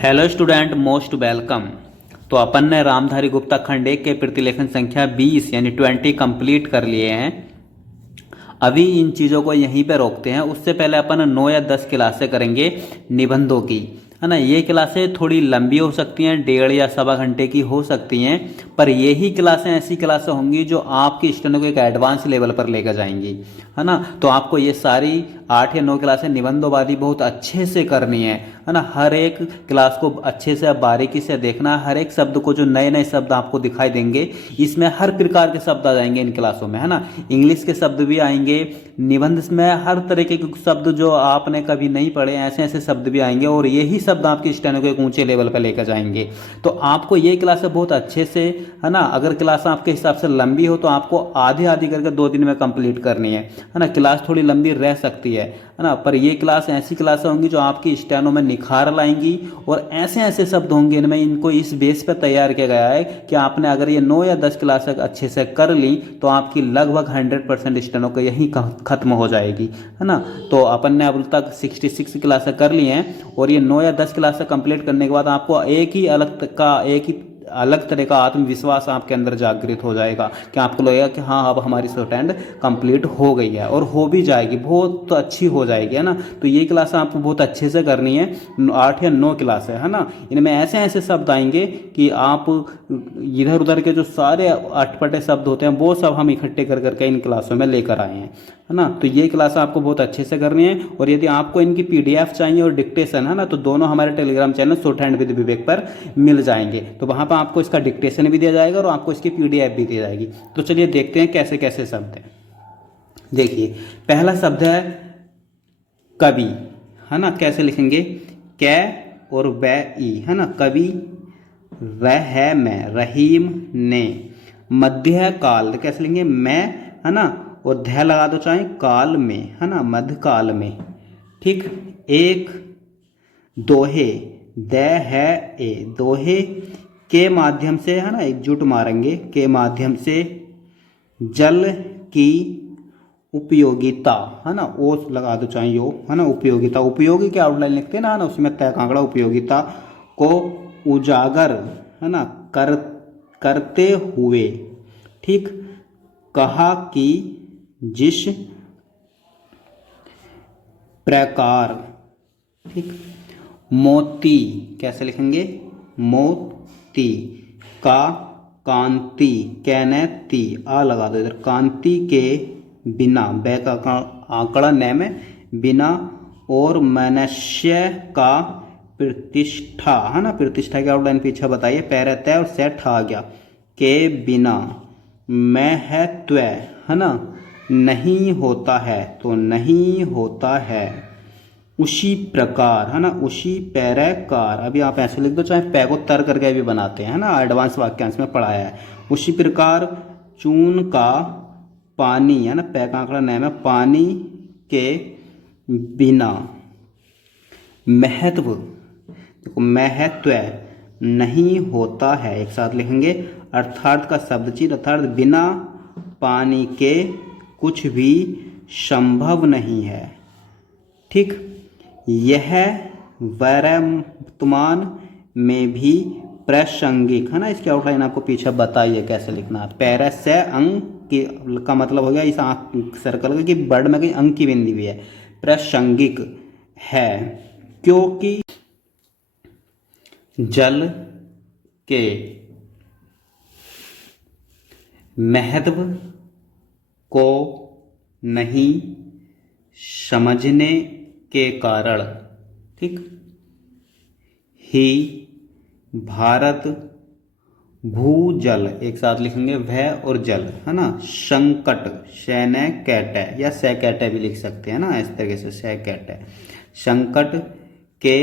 Hello student, most welcome. तो अपन ने रामधारी गुप्ता खंड एक के प्रतिलेखन संख्या 20 यानी 20 कंप्लीट कर लिए हैं। अभी इन चीज़ों को यहीं पे रोकते हैं। उससे पहले अपन 9 या 10 क्लासें करेंगे निबंधों की, है ना। ये क्लासें थोड़ी लंबी हो सकती हैं, 1.5 या सवा घंटे की हो सकती हैं, पर यही क्लासें ऐसी क्लासें होंगी जो आपकी स्टूडेंट को एक एडवांस लेवल पर लेकर जाएंगी, है ना। तो आपको ये सारी 8 या 9 क्लासें निबंधों वाली बहुत अच्छे से करनी है ना। हर एक क्लास को अच्छे से बारीकी से देखना। हर एक शब्द को, जो नए नए शब्द आपको दिखाई देंगे, इसमें हर प्रकार के शब्द आ जाएंगे इन क्लासों में, है ना। इंग्लिश के शब्द भी आएंगे, निबंध में हर तरीके के शब्द जो आपने कभी नहीं पढ़े, ऐसे ऐसे शब्द भी आएंगे, और यही शब्द आपकी स्टेनो को एक ऊंचे लेवल पर लेकर जाएंगे। तो आपको ये क्लासें बहुत अच्छे से, है ना। अगर क्लास आपके हिसाब से लंबी हो तो आपको आधी आधी करके 2 दिन में कंप्लीट करनी है ना। क्लास थोड़ी लंबी रह सकती है ना, पर ये क्लास ऐसी क्लास होंगी जो आपकी स्टेनो में निखार लाएंगी, और ऐसे ऐसे शब्द होंगे इनमें, इनको इस बेस पर तैयार किया गया है कि आपने अगर ये 9 या 10 क्लास अच्छे से कर ली तो आपकी लगभग 100% स्टेनो को यहीं खत्म हो जाएगी, है ना। तो अपन ने अब तक 66 क्लासें कर ली हैं, और ये 9 या 10 क्लासें कंप्लीट करने के बाद आपको एक ही अलग तरह का आत्मविश्वास आपके अंदर जागृत हो जाएगा कि आपको लगेगा कि हाँ, अब हमारी शॉर्ट कंप्लीट हो गई है, और हो भी जाएगी, बहुत अच्छी हो जाएगी, है ना। तो ये क्लास आपको बहुत अच्छे से करनी है। 8 या 9 क्लास है ना। इनमें ऐसे ऐसे शब्द आएंगे कि आप इधर उधर के जो सारे अटपटे शब्द होते हैं वो सब हम इकट्ठे कर करके इन क्लासों में लेकर आए हैं, है ना। तो ये क्लास आपको बहुत अच्छे से करनी है। और यदि आपको इनकी PDF चाहिए और डिक्टेशन, है ना, तो दोनों हमारे Telegram channel shorthand with Vivek पर मिल जाएंगे। तो वहाँ पर आपको इसका डिक्टेशन भी दिया जाएगा और आपको इसकी PDF भी दी जाएगी। तो चलिए देखते हैं कैसे कैसे शब्द हैं। देखिए, पहला शब्द है कवि, है ना। कैसे लिखेंगे? कै और बै ई, है ना। कवि, रह है मैं, रहीम ने। मध्य काल, कैसे लेंगे? मैं, है ना, और ध्यान लगा दो चाहे काल में, है ना, मध्य काल में। ठीक। एक दोहे, द है ए, दोहे के माध्यम से, है ना, एकजुट मारेंगे, के माध्यम से। जल की उपयोगिता, है ना, ओ लगा दो चाहे यो, है ना। उपयोगिता, उपयोगी के आउटलाइन लिखते हैं ना, उसमें तय कांकड़ा उपयोगिता को उजागर, है ना, करते हुए। ठीक। कहा कि जिस प्रकार, ठीक। मोती, कैसे लिखेंगे? मोती का कांति, कैनती, आ लगा दो इधर, कांति के बिना, बै का आंकड़ा न में, बिना, और मनुष्य का प्रतिष्ठा, है ना। प्रतिष्ठा के आउटलाइन पीछे बताइए, पैर तय और सेठ आ गया, के बिना महत्व, है ना, नहीं होता है, तो नहीं होता है। उसी प्रकार, है ना, उसी पैरकार, अभी आप ऐसे लिख दो चाहे पै को तर करके भी बनाते हैं, है ना, एडवांस वाक्यांश में पढ़ाया है। उसी प्रकार चून का पानी, है ना, पै का आंकड़ा न में, पानी के बिना महत्व, देखो महत्व नहीं होता है, एक साथ लिखेंगे। अर्थात का शब्द चीज, अर्थात बिना पानी के कुछ भी संभव नहीं है। ठीक। यह वर्तमान में भी प्रासंगिक, है ना। इसके आउटलाइन आपको पीछे बताइए कैसे लिखना है। पैरा से अंक का मतलब हो गया इस सर्कल का कि वर्ड में कहीं अंक की बिंदी भी है। प्रासंगिक है क्योंकि जल के महत्व को नहीं समझने के कारण, ठीक, ही भारत भूजल, एक साथ लिखेंगे वह और जल, है ना, संकट, सैन कैट या सैकैट भी लिख सकते हैं ना, इस तरीके से सैकैट, संकट के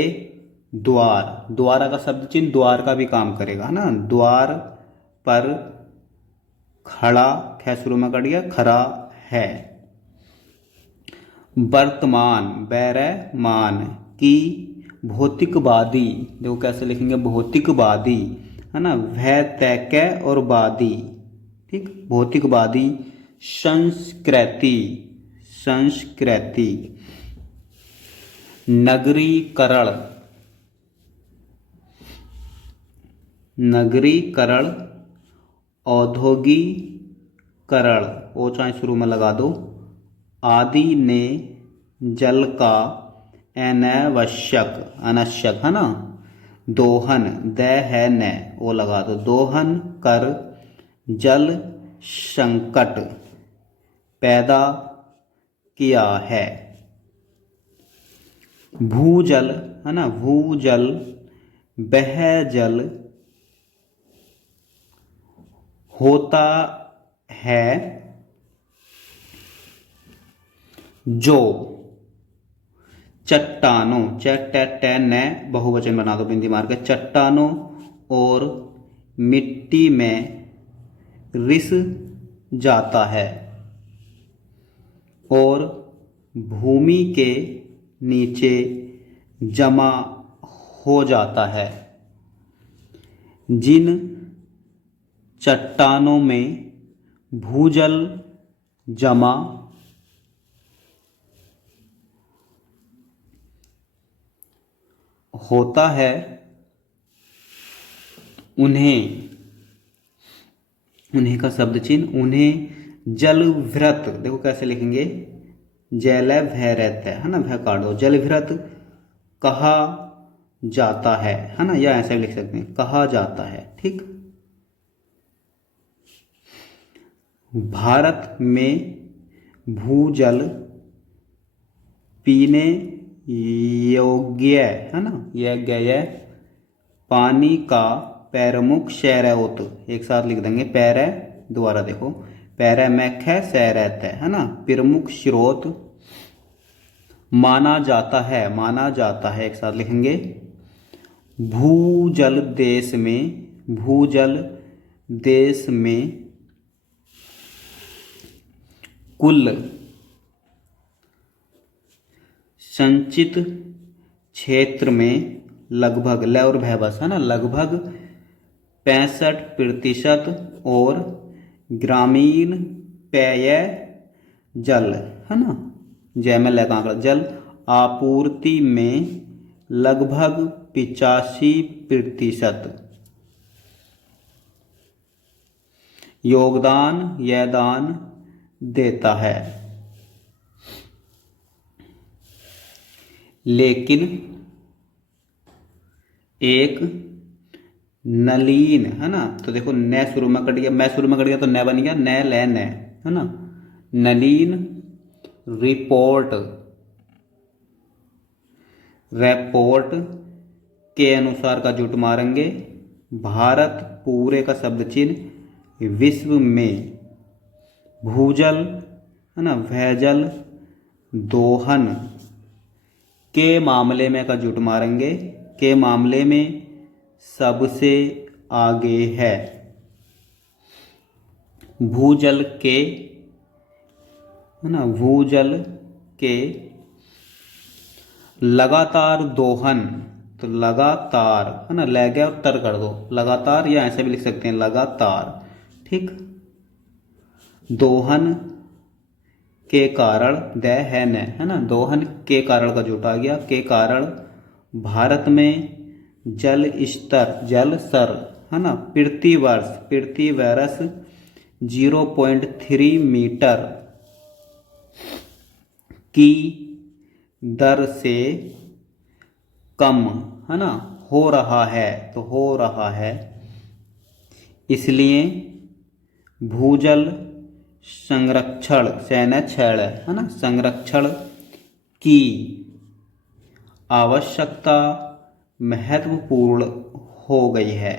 द्वार, द्वारा का शब्द चिन्ह द्वार का भी काम करेगा, है ना। द्वार पर खड़ा, ख शुरू में कट गया, खड़ा है। वर्तमान, बैरमान की भौतिकवादी, देखो कैसे लिखेंगे? भौतिकवादी, है ना, भय तैके और वादी, ठीक। भौतिकवादी संस्कृति, संस्कृति। नगरीकरण, नगरीकरण, औद्योगिकरण, ओ चाहे शुरू में लगा दो, आदि ने जल का अनावश्यक है ना, दोहन, द है न, वो लगा दो, दोहन कर जल संकट पैदा किया है। भूजल है ना, भूजल वह जल होता है जो चट्टानों, न बहुवचन बना दो बिंदी मार के, चट्टानों और मिट्टी में रिस जाता है और भूमि के नीचे जमा हो जाता है। जिन चट्टानों में भूजल जमा होता है उन्हें का शब्द चिन्ह, उन्हें जलभृत, देखो कैसे लिखेंगे, जलभृत है ना, भय काट दो, जलभृत कहा जाता है ना, या ऐसे लिख सकते हैं, कहा जाता है। ठीक, भारत में भूजल पीने योग्य है ना, योग्य पानी का प्रमुख स्रोत, एक साथ लिख देंगे, दोबारा देखो, पैरामेख स्रोत है ना, प्रमुख स्रोत माना जाता है, एक साथ लिखेंगे। भूजल देश में कुल संचित क्षेत्र में लगभग, ल और भय बस है ना, लगभग 65% और ग्रामीण पेय जल है ना, जय में लगा जल आपूर्ति में लगभग 85% योगदान देता है। लेकिन एक नलीन है ना, तो देखो न शुरू में कट गया, मैं शुरू में कट गया तो न बन गया, न ले न है ना, नलीन रिपोर्ट के अनुसार का जुट मारेंगे, भारत पूरे का शब्द चिन्ह विश्व में भूजल है ना, भयजल दोहन के मामले में का जुट मारेंगे, के मामले में सबसे आगे है। भूजल के है ना, भूजल के लगातार दोहन, तो लगातार है ना, ले गया और तर कर दो, लगातार, या ऐसे भी लिख सकते हैं लगातार। ठीक, दोहन के कारण, द है न है ना, दोहन के कारण का जुट आ गया, के कारण भारत में जल स्तर है ना, प्रति वर्ष 0.3 मीटर की दर से कम है ना हो रहा है, तो हो रहा है, इसलिए भूजल संरक्षण है ना, संरक्षण की आवश्यकता महत्वपूर्ण हो गई है।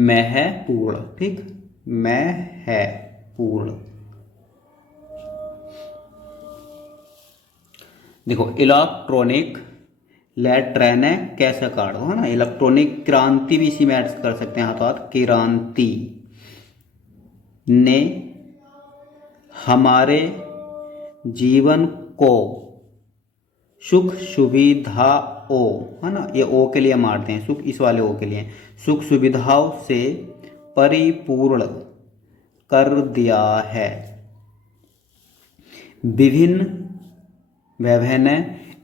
महपूर्ण, ठीक, महपूर्ण। देखो इलेक्ट्रॉनिक लैट्रेन कैसे काट दो है ना, इलेक्ट्रॉनिक क्रांति भी इसी में ऐड कर सकते हैं, हाथों हाथ क्रांति ने हमारे जीवन को सुख सुविधाओं है ना, ये ओ के लिए मारते हैं, सुख इस वाले ओ के लिए, सुख सुविधाओं से परिपूर्ण कर दिया है। विभिन्न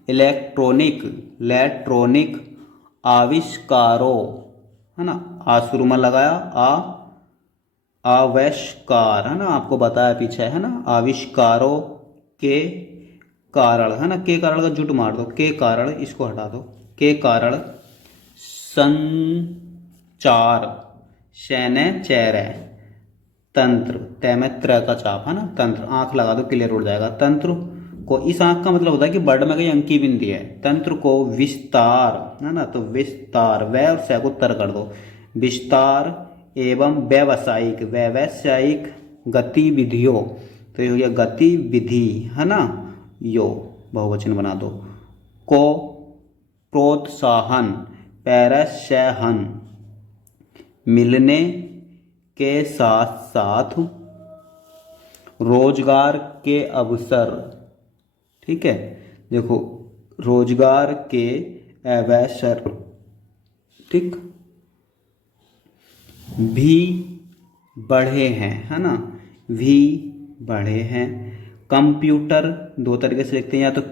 इलेक्ट्रॉनिक आविष्कारों है ना, आ शुरू में लगाया, आविष्कार, है ना, आपको बताया पीछे, है ना, आविष्कारों के कारण, है ना, के कारण का जुट मार दो, के कारण, इसको हटा दो, के कारण संचार, शैने चेहरे, तंत्र, तैमे त्र का चाप, है ना, तंत्र, आंख लगा दो क्लियर उड़ जाएगा, तंत्र को, इस आंख का मतलब होता है कि वर्ड में कहीं अंकी बिंदी है, तंत्र को विस्तार, है ना, तो विस्तार, वह और से को तर कर दो, विस्तार एवं व्यावसायिक, व्यावसायिक गतिविधियों, तो ये हो गया गतिविधि, है ना, यो बहुवचन बना दो, को प्रोत्साहन, पैरसहन, मिलने के साथ साथ रोजगार के अवसर, ठीक है, देखो रोजगार के अवसर, ठीक, भी बढ़े हैं, है ना, भी बढ़े हैं, कंप्यूटर दो तरीके से लिखते हैं, या तो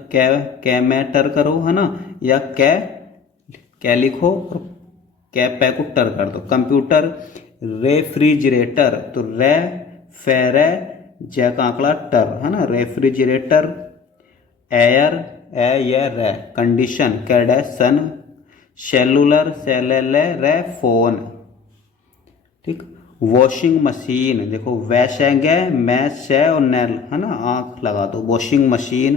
कैमेटर करो, है ना, या कै लिखो और पै को टर कर दो, कंप्यूटर, रेफ्रिजरेटर, तो रे फेरे जै का आंकड़ा टर, है ना, रेफ्रिजरेटर, एयर ए ये रे, कंडीशन कैडेसन, सेलुलर सेलेले रे फोन, ठीक, वॉशिंग मशीन, देखो वैशेंगे मैं से और नेल, है ना, आंख लगा दो, वॉशिंग मशीन,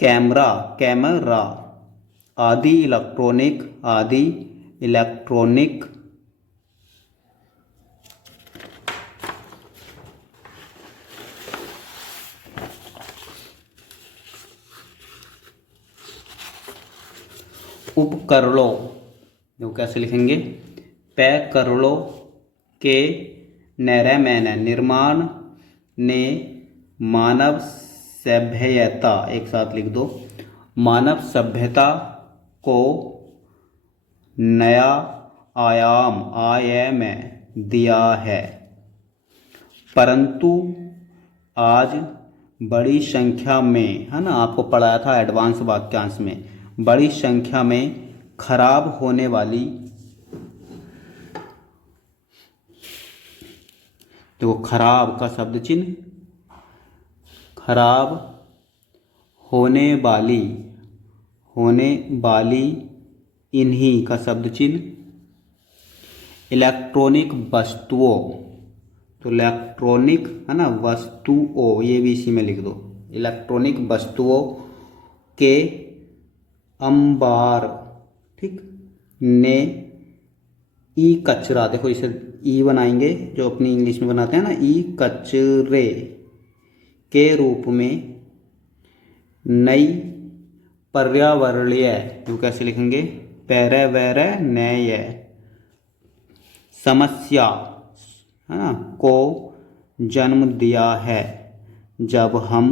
कैमरा कैमरा, आदि इलेक्ट्रॉनिक, आदि इलेक्ट्रॉनिक, उपकरणों, जो कैसे लिखेंगे, पै करोड़ों के नैरे मैंने, निर्माण ने मानव सभ्यता, एक साथ लिख दो, मानव सभ्यता को नया आयाम दिया है, परंतु आज बड़ी संख्या में, है ना, आपको पढ़ाया था एडवांस वाक्यांश में, बड़ी संख्या में खराब होने वाली, देखो खराब का शब्द चिन्ह, खराब होने वाली इन्हीं का शब्द चिन्ह, इलेक्ट्रॉनिक वस्तुओं, तो इलेक्ट्रॉनिक, है ना, वस्तुओं, ये भी इसी में लिख दो, इलेक्ट्रॉनिक वस्तुओं के अंबार, ठीक, ने ई कचरा, देखो इसे ई बनाएंगे जो अपनी इंग्लिश में बनाते हैं ना, ई कचरे के रूप में नई पर्यावरणीय, जो कैसे लिखेंगे, पर्यावरणीय समस्या, है ना, को जन्म दिया है, जब हम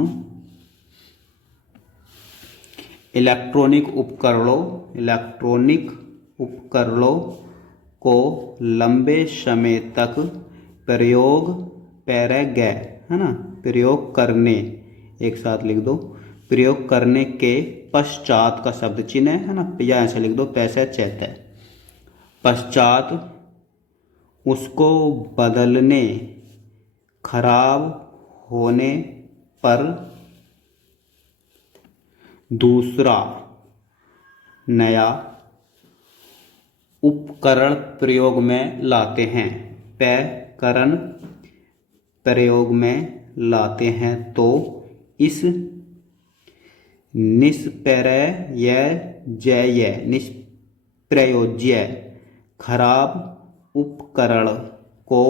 इलेक्ट्रॉनिक उपकरणों को लंबे समय तक प्रयोग है ना, प्रयोग करने, एक साथ लिख दो, प्रयोग करने के पश्चात का शब्द चिन्ह है ना, या ऐसे लिख दो, पैसे चैते, पश्चात उसको बदलने, खराब होने पर दूसरा नया उपकरण प्रयोग में लाते हैं, पैकरण प्रयोग में लाते हैं, तो इस निष्प्रयोज्य खराब उपकरण को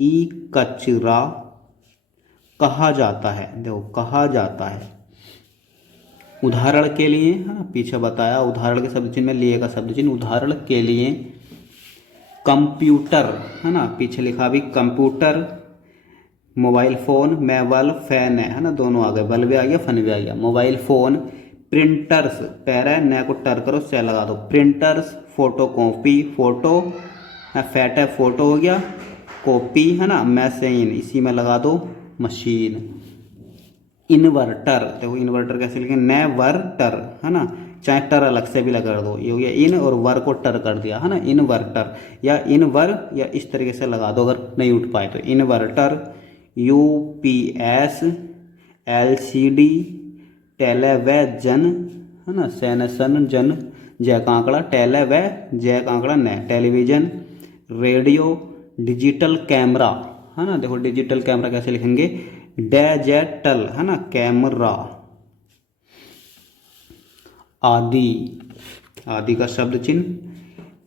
ई कचरा कहा जाता है, देखो कहा जाता है। उदाहरण के लिए, हाँ पीछे बताया, उदाहरण के शब्द चिन्ह में लिए का शब्द चिन्ह, उदाहरण के लिए कंप्यूटर, है ना, पीछे लिखा भी कंप्यूटर, मोबाइल फ़ोन, मैबल फैन है ना, दोनों आ गए, बल भी आ गया, फन भी आ गया, मोबाइल फ़ोन, प्रिंटर्स, पैरा न को टर करो, से लगा दो, printers, photo copy, photo fat है, फोटो हो गया, कॉपी, है ना, मशीन, इसी में लगा दो मशीन, इन्वर्टर, देखो इन्वर्टर कैसे लिखेंगे, नेवर्टर, है ना, चाहे टर अलग से भी लगा दो, ये हो गया इन और वर को टर कर दिया है ना, इनवर्टर या इनवर, या इस तरीके से लगा दो अगर नहीं उठ पाए तो। इन्वर्टर, यूपीएस, एलसीडी, टेलीविजन है ना, सैनसन जन जय का आंकड़ा, टेलीवे जय का आंकड़ा न, टेलीविजन, रेडियो, डिजिटल कैमरा है ना, देखो डिजिटल कैमरा कैसे लिखेंगे, डिजिटल है ना कैमरा, आदि, आदि का शब्द चिन्ह,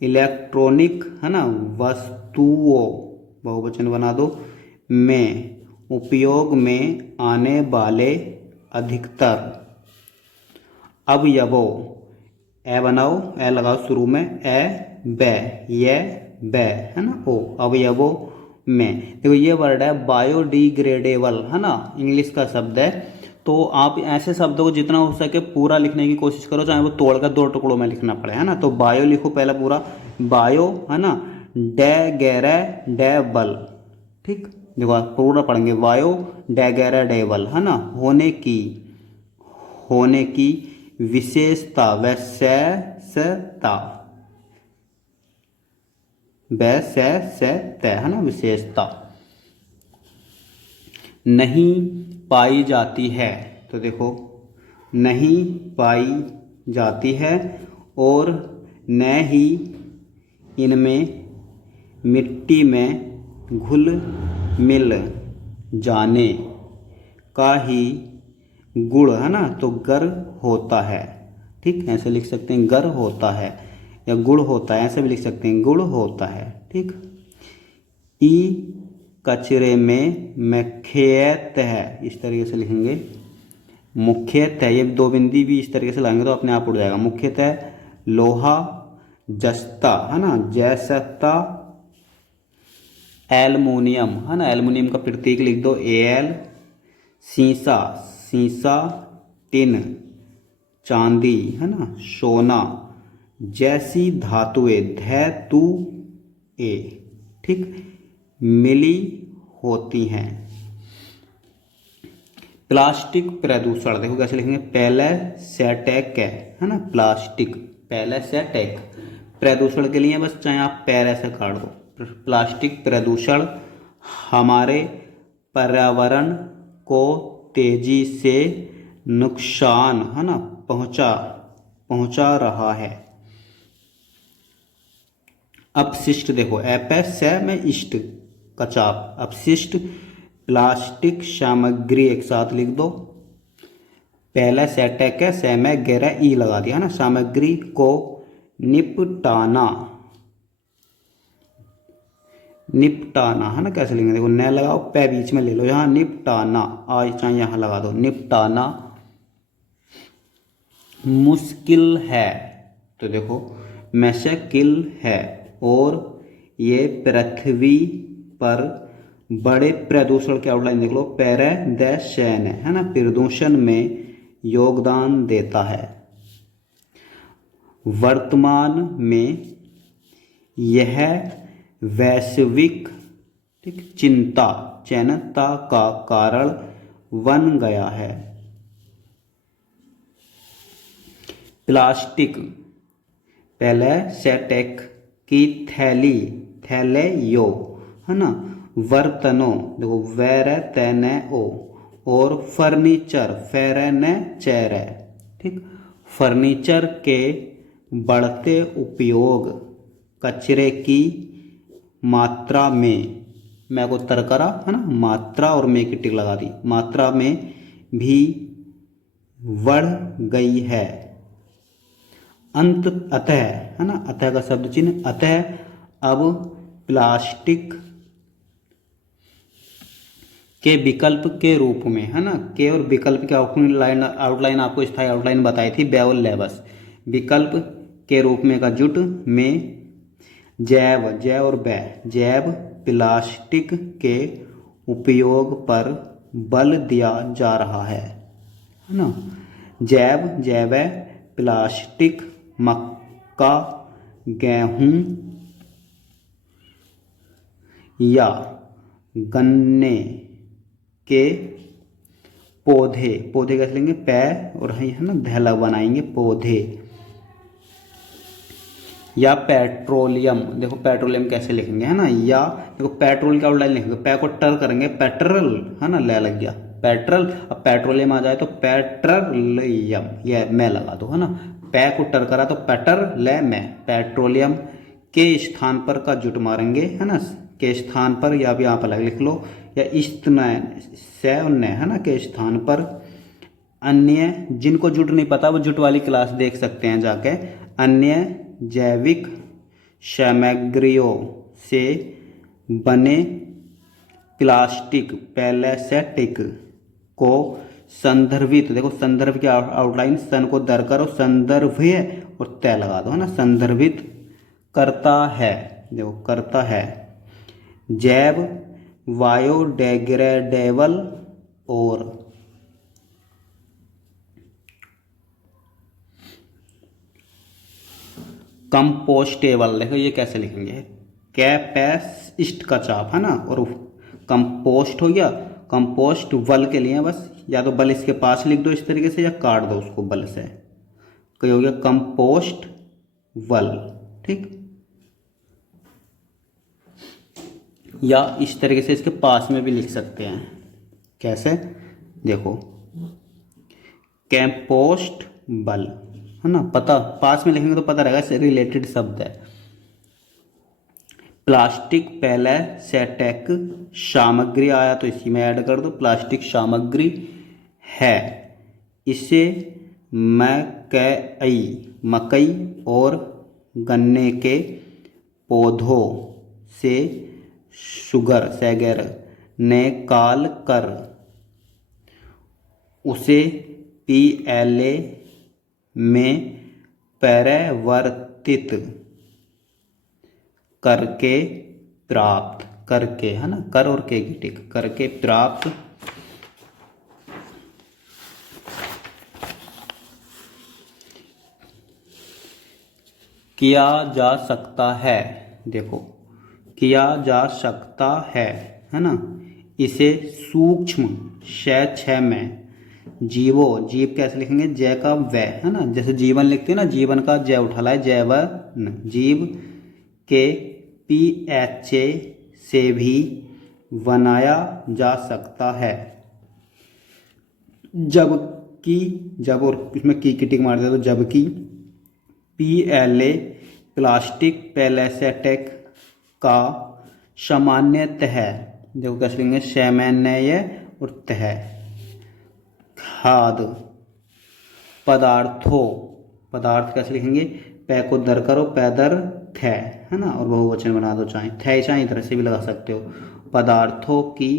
इलेक्ट्रॉनिक है ना वस्तुओं, बहुवचन बना दो, में उपयोग में आने वाले अधिकतर अवयवों, ए बनाओ, ए लगाओ शुरू में, ए बे, ये बे है ना, ओ, अवयवों में। देखो ये वर्ड है बायोडिग्रेडेबल है ना, इंग्लिश का शब्द है। तो आप ऐसे शब्दों को जितना हो सके पूरा लिखने की कोशिश करो, चाहे वो तोड़कर दो टुकड़ों में लिखना पड़े है ना। तो बायो लिखो पहला पूरा, बायो है ना, डेगेरेडेबल, ठीक, देखो आप पूरा पढ़ेंगे, बायो डेगेरेडेबल है ना, होने की विशेषता, वैशेषता, वैशेषता है ना, विशेषता, नहीं पाई जाती है। तो देखो नहीं पाई जाती है, और न ही इनमें मिट्टी में घुल मिल जाने का ही गुण है ना, तो गर होता है, ठीक, ऐसे लिख सकते हैं गर होता है, या गुण होता है, ऐसे भी लिख सकते हैं गुण होता है, ठीक। ई कचरे में मुख्यतः, इस तरीके से लिखेंगे, मुख्यतः, ये दो बिंदी भी इस तरीके से लाएंगे तो अपने आप उड़ जाएगा, मुख्यतः लोहा, जस्ता है ना, जैसता, एल्युमिनियम है ना, एल्युमिनियम का प्रतीक लिख दो एल, सीसा, सीसा, टिन, चांदी है ना, सोना, जैसी धातुएं, धातुएं, ठीक, मिली होती हैं। प्लास्टिक प्रदूषण, देखो कैसे लिखेंगे, पहले सेटेक है ना, प्लास्टिक पहले सेटेक, प्रदूषण के लिए बस चाहे आप पैर ऐसे काट दो, प्लास्टिक प्रदूषण हमारे पर्यावरण को तेजी से नुकसान है ना पहुंचा रहा है। अपशिष्ट, देखो एपस में इष्ट, कचाप, अपशिष्ट प्लास्टिक सामग्री, एक साथ लिख दो, पहला सेटेक है, से में गहरा ई लगा दिया ना, सामग्री को निपटाना, निपटाना है ना, कैसे लिखेंगे, देखो न लगाओ, पै बीच में ले लो, यहाँ निपटाना, आज चाहे यहाँ लगा दो, निपटाना मुश्किल है, तो देखो मुश्किल है, और ये पृथ्वी पर बड़े प्रदूषण के आउटलाइन देख लो, पैरादूषण है ना, प्रदूषण में योगदान देता है। वर्तमान में यह वैश्विक, ठीक, चिंता का कारण बन गया है। प्लास्टिक, पहले सेटेक की थैली, थैलेयो है ना, बर्तनों, देखो वेरे तेने ओ, और फर्नीचर, फेरेने चेरे, ठीक, फर्नीचर के बढ़ते उपयोग, कचरे की मात्रा में, मैं को तरकरा है ना, मात्रा और में की टिक लगा दी, मात्रा में भी बढ़ गई है। अंत, अतः है ना, अतः का शब्द चिन्ह, अतः अब प्लास्टिक के विकल्प के रूप में है ना, के और विकल्प के आउटलाइन आपको स्थायी आउटलाइन बताई थी, बेवल लेबस, विकल्प के रूप में का जुट में जैव, जैव और बै, जैव प्लास्टिक के उपयोग पर बल दिया जा रहा है ना, जैव, जैव प्लास्टिक, मक्का, गेहूं या गन्ने के पौधे, पौधे कैसे लेंगे, पै और है ना, धैला बनाएंगे, पौधे या पेट्रोलियम, देखो पेट्रोलियम कैसे लिखेंगे है ना, या देखो पेट्रोल का आउटलाइन लिखेंगे, पै को टर करेंगे पेट्रोल है ना, ले लग गया पेट्रोल। अब पेट्रोलियम आ जाए तो पेट्रोलियम, ये मैं लगा दो है ना, पै को टर करा तो पेटर ले में पेट्रोलियम के स्थान पर का जुट मारेंगे है ना, के स्थान पर, या भी आप अलग लिख लो, या इस्तनय से उन्नय है ना, के स्थान पर। अन्य, जिनको जुट नहीं पता वो जुट वाली क्लास देख सकते हैं जाके। अन्य जैविक सामग्रियों से बने प्लास्टिक पैलेसेटिक को संदर्भित, देखो संदर्भ की आउटलाइन सन को दर करो, संदर्भीय और तय लगा दो है ना, संदर्भित करता है, देखो करता है जैव बायोडिग्रेडेबल और कंपोस्टेबल, देखो ये कैसे लिखेंगे, कैपेसिस्ट का चाप है ना, और कंपोस्ट हो गया, कंपोस्ट बल के लिए बस, या तो बल इसके पास लिख दो इस तरीके से, या काट दो उसको बल से, कोई हो गया कंपोस्ट बल, ठीक। या इस तरीके से इसके पास में भी लिख सकते हैं, कैसे, देखो कंपोस्ट बल है ना, पता पास में लिखेंगे तो पता रहेगा, इससे रिलेटेड शब्द है। प्लास्टिक पैलेसेटिक सामग्री आया तो इसी में ऐड कर दो, प्लास्टिक सामग्री है, इसे मकई और गन्ने के पौधों से सैगर निकाल कर उसे पीएलए में परिवर्तित करके प्राप्त, करके है ना, कर और के की टिक, करके प्राप्त किया जा सकता है, देखो किया जा सकता है ना, इसे सूक्ष्म क्षय में जीवो, जीव कैसे लिखेंगे, जय का वै है ना, जैसे जीवन लिखते हैं ना, जीवन का जय उठा लाए, जैवन, जीव के पीएचए से भी बनाया जा सकता है, जबकि, जब और इसमें की टिक मार दे तो जबकि पीएलए प्लास्टिक पैलेसेटिक का सामान्यतः, देखो कैसे लिखेंगे, सामान्य और तह खाद्य पदार्थों, पदार्थ कैसे लिखेंगे, पै को दर करो, पैदर थे है ना, और बहुवचन बना दो, चाहे थे चाहे तरह से भी लगा सकते हो, पदार्थों की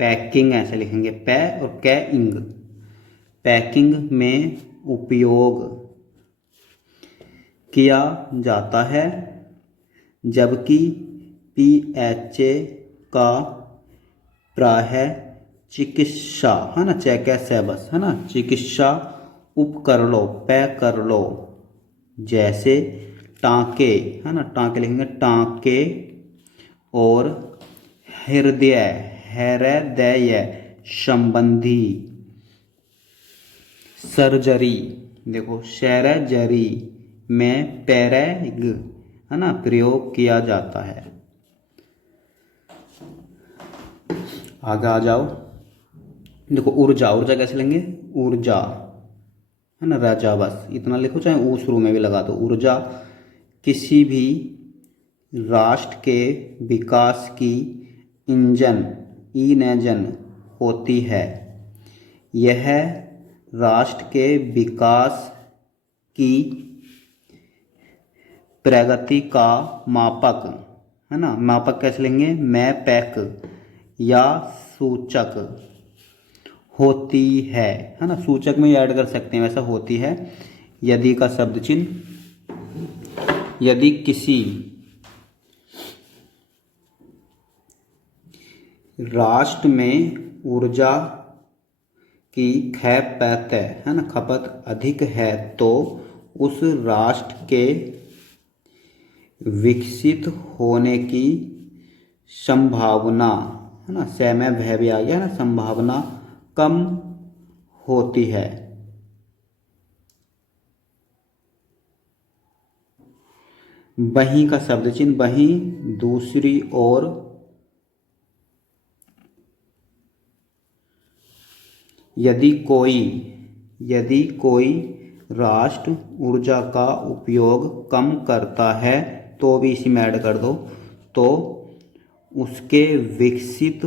पैकिंग ऐसे लिखेंगे, पै और कै इंग, पैकिंग में उपयोग किया जाता है, जबकि पीएचए का प्राय चिकित्सा है ना, कैसे बस है ना, चिकित्सा उपकरणों पै कर लो, जैसे टाँके है ना, टाँके लिखेंगे, टाँके और हृदय संबंधी सर्जरी, देखो सर्जरी में पैरेग है ना प्रयोग किया जाता है। आगे आ जाओ, देखो ऊर्जा, ऊर्जा कैसे लेंगे, ऊर्जा है ना, राजा बस इतना लिखो, चाहे ऊ शुरू में भी लगा दो, ऊर्जा किसी भी राष्ट्र के विकास की इंजन होती है, यह राष्ट्र के विकास की प्रगति का मापक है ना, मापक कैसे लेंगे, मैपैक या सूचक होती है ना, सूचक में ऐड कर सकते हैं, वैसा होती है, यदि का शब्द चिन्ह, यदि किसी राष्ट्र में ऊर्जा की खपत है ना, खपत अधिक है तो उस राष्ट्र के विकसित होने की संभावना है ना, समय भय भी आ गया ना, संभावना कम होती है। वहीं का शब्द चिन्ह, वहीं दूसरी ओर यदि कोई राष्ट्र ऊर्जा का उपयोग कम करता है, तो भी इसी में ऐड कर दो, तो उसके विकसित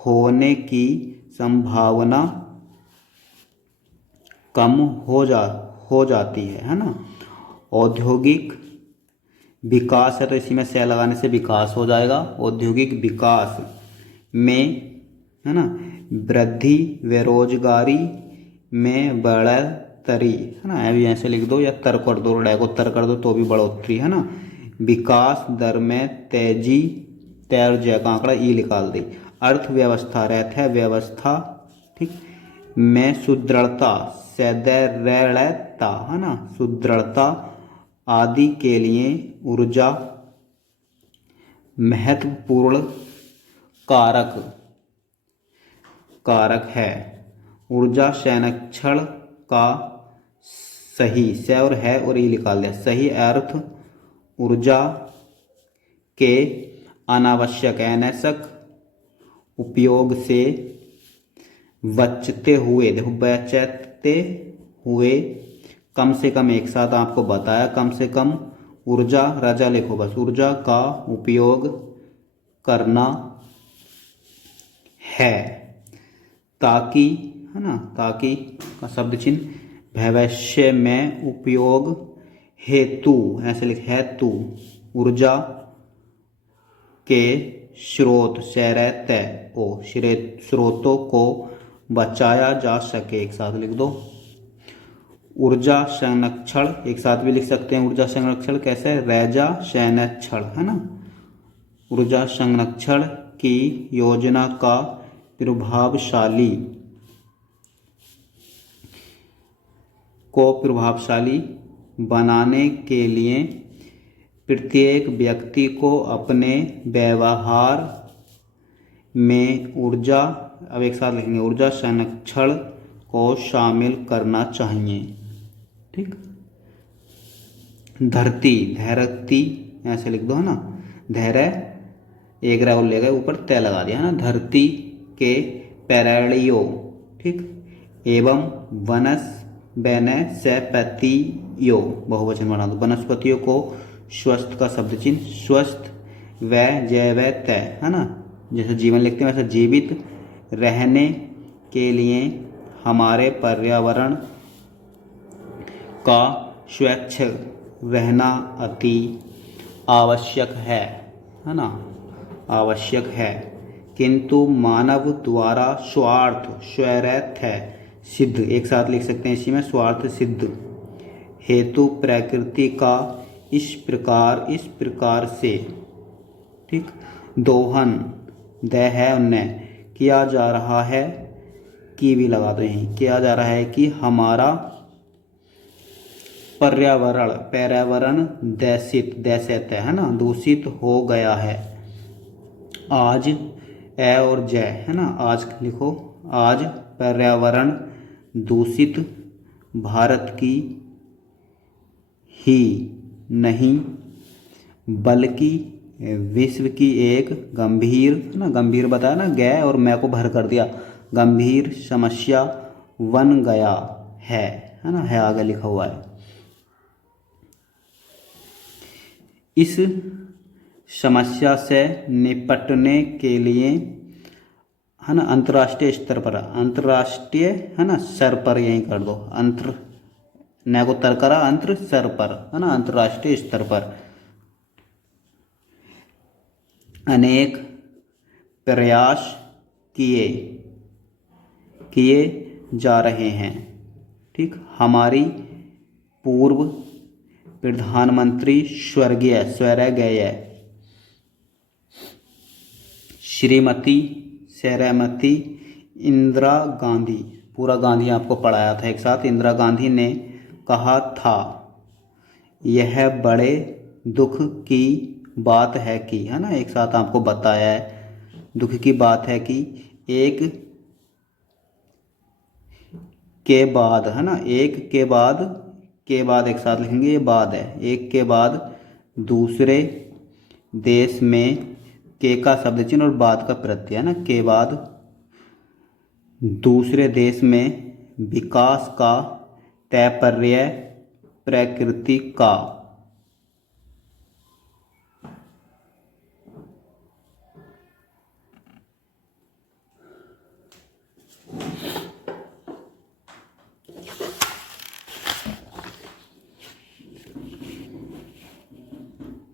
होने की संभावना कम हो जाती है ना। औद्योगिक विकास है तो इसी में से लगाने से विकास हो जाएगा। औद्योगिक विकास में, है ना, वृद्धि, बेरोजगारी में बढ़ोतरी, है ना, अभी ऐसे लिख दो या तर कर दो, डै को तर कर दो तो भी बढ़ोतरी, है ना। विकास दर में तेजी, तैर जय का आंकड़ा ई निकाल दी। अर्थव्यवस्था रहता है व्यवस्था, ठीक, में सुदृढ़ता, सदैर्यता, है ना, सुदृढ़ता आदि के लिए ऊर्जा महत्वपूर्ण कारक है। ऊर्जा संरक्षण का सही से और है और ये निकाल दिया, सही अर्थ ऊर्जा के अनावश्यक अनैसक उपयोग से बचते हुए, देखो बचते हुए, कम से कम, एक साथ आपको बताया, कम से कम ऊर्जा, राजा लिखो बस, ऊर्जा का उपयोग करना है, ताकि, है ना, ताकि का शब्द चिन्ह भविष्य में उपयोग हेतु, ऐसे लिख, हेतु ऊर्जा के स्रोतों को बचाया जा सके। एक साथ लिख दो, ऊर्जा संरक्षण, एक साथ भी लिख सकते हैं ऊर्जा संरक्षण कैसे, रैजा संरक्षण, है ना। ऊर्जा संरक्षण की योजना का प्रभावशाली बनाने के लिए प्रत्येक व्यक्ति को अपने व्यवहार में ऊर्जा, अब एक साथ लिखेंगे, ऊर्जा संरक्षण को शामिल करना चाहिए, ठीक। धरती, ऐसे लिख दो, है ना, धैर्य एक राउल ले गए, ऊपर तय लगा दिया, है ना। धरती के पेड़ों, ठीक, एवं वनस्पतियों, बहुवचन बना दो, वनस्पतियों को स्वस्थ का शब्द चिन्ह, स्वस्थ व जैवत, है ना, जैसे जीवन लिखते हैं वैसे जीवित रहने के लिए हमारे पर्यावरण का स्वच्छ रहना अति आवश्यक है ना, आवश्यक है। किंतु मानव द्वारा स्वार्थ, स्वैरथ है सिद्ध, एक साथ लिख सकते हैं इसी में, स्वार्थ सिद्ध हेतु प्रकृति का इस प्रकार से, ठीक, दोहन, दह है उन्हें, किया जा रहा है, की भी लगा दो यहीं, किया जा रहा है कि हमारा पर्यावरण दैसित है ना, दूषित हो गया है। आज ए और जय, है ना, आज लिखो, आज पर्यावरण दूषित भारत की ही नहीं बल्कि विश्व की एक गंभीर, ना, गंभीर बताया ना, गै और मैं को भर कर दिया, गंभीर समस्या बन गया है ना, है आगे लिखा हुआ है। इस समस्या से निपटने के लिए, है ना, अंतर्राष्ट्रीय स्तर पर, अंतर्राष्ट्रीय, है ना, स्तर पर यहीं कर दो, अंतर न को तर करा, अंतर स्तर पर, है ना, अंतर्राष्ट्रीय स्तर पर अनेक प्रयास किए जा रहे हैं, ठीक। हमारी पूर्व प्रधानमंत्री स्वर्गीय श्रीमती इंदिरा गांधी, पूरा गांधी आपको पढ़ाया था एक साथ, इंदिरा गांधी ने कहा था, यह बड़े दुख की बात है कि, है ना, एक साथ आपको बताया है, दुख की बात है कि एक के बाद, है ना, एक के बाद एक साथ लिखेंगे, ये बाद है, एक के बाद दूसरे देश में, के का शब्द चिन्ह और बाद का प्रत्यय है ना, के बाद, दूसरे देश में विकास का तात्पर्य प्रकृति का।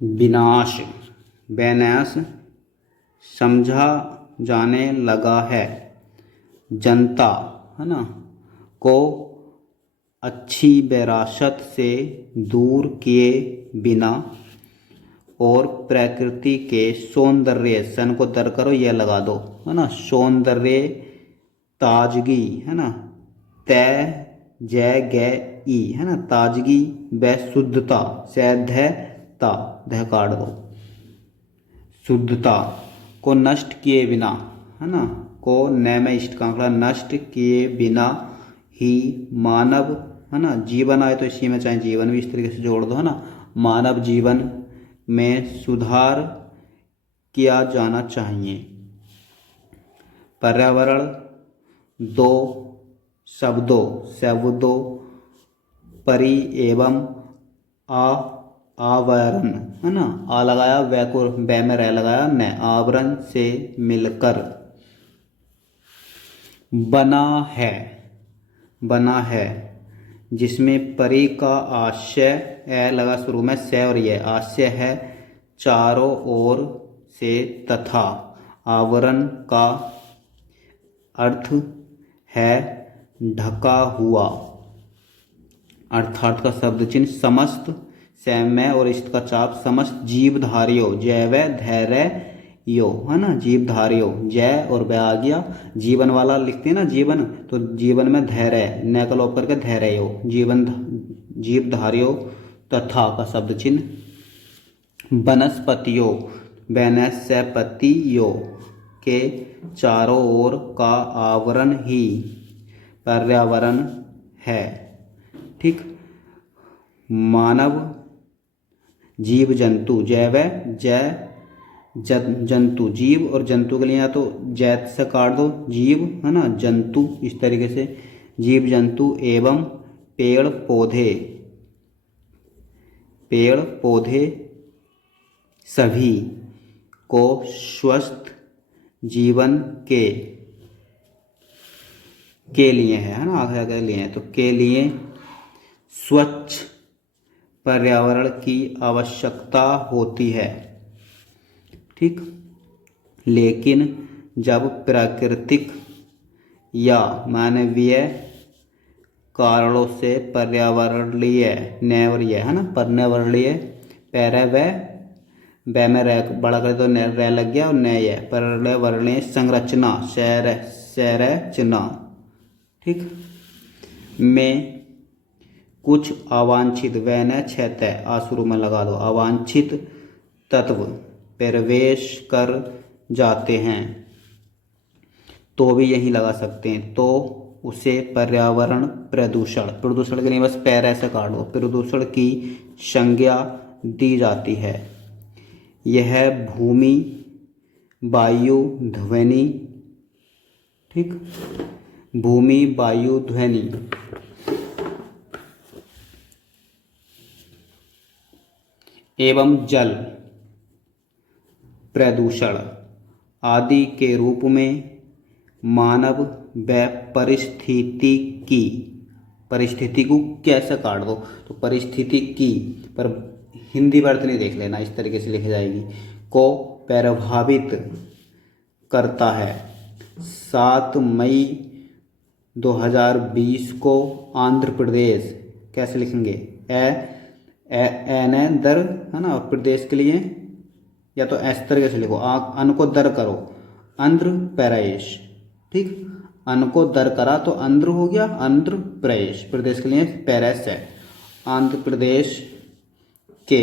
विनाश, विनाश समझा जाने लगा है। जनता है ना को अच्छी विरासत से दूर किए बिना और प्रकृति के सौंदर्य, सन को दर करो यह लगा दो है ना, सौंदर्य, ताजगी है ना, तय जय ग ई है ना, ताजगी व शुद्धता, सैध्यता दह काट दो, शुद्धता को नष्ट किए बिना है ना, को न में इष्ट का आंकड़ा, नष्ट किए बिना ही मानव है ना, जीवन आए तो इसी में चाहे जीवन भी इस तरीके से जोड़ दो है ना, मानव जीवन में सुधार किया जाना चाहिए। पर्यावरण दो शब्दों परि एवं आवरण है ना, आ लगाया वै को वै में रह लगाया न, आवरण से मिलकर बना है जिसमें परि का आशय ए लगा शुरू में, से और ये आशय है चारों ओर से, तथा आवरण का अर्थ है ढका हुआ, अर्थात का शब्द चिन्ह समस्त, सैम्य और इष्ट का चाप, समस्त जीवधारियों, जैव धैर्य यो है ना, जीवधारियों, जय और वह आ गया, जीवन वाला लिखते हैं ना जीवन, तो जीवन में धैर्य न का लोप करके धैर्य यो, जीवन जीवधारियों, तथा का शब्द चिन्ह वनस्पतियों, वनस्पतियों के चारों ओर का आवरण ही पर्यावरण है। ठीक, मानव जीव जंतु, जैव जय जंतु, जीव और जंतु के लिए या तो जैत से काट दो जीव है ना, जंतु इस तरीके से, जीव जंतु एवं पेड़ पौधे सभी को स्वस्थ जीवन के लिए है ना, आगे लिए है तो के लिए स्वच्छ पर्यावरण की आवश्यकता होती है। ठीक, लेकिन जब प्राकृतिक या मानवीय कारणों से पर्यावरणीय नैवर्य है ना, पर्यावरणीय पैरा व में रह बड़ा करे तो रह लग गया और नय पर्यावरणीय संरचना संरचना ठीक में कुछ अवांछित व न क्षय आ शुरू में लगा दो, अवांछित तत्व प्रवेश कर जाते हैं तो भी यही लगा सकते हैं, तो उसे पर्यावरण प्रदूषण के लिए बस पैर ऐसे काट दो, प्रदूषण की संज्ञा दी जाती है। यह भूमि, वायु, ध्वनि, ठीक, भूमि, वायु, ध्वनि एवं जल प्रदूषण आदि के रूप में मानव व परिस्थिति को कैसे काट दो, तो परिस्थिति की पर हिंदी वर्त नहीं देख लेना, इस तरीके से लिखी जाएगी, को प्रभावित करता है। 7 मई 2020 को आंध्र प्रदेश कैसे लिखेंगे, एन दर है ना, प्रदेश के लिए या तो इस तरीके से लिखो, अन को दर करो आंध्र प्रदेश, ठीक, अन को दर करा तो आंध्र हो गया, आंध्र प्रदेश, प्रदेश के लिए पेरिस है। आंध्र प्रदेश के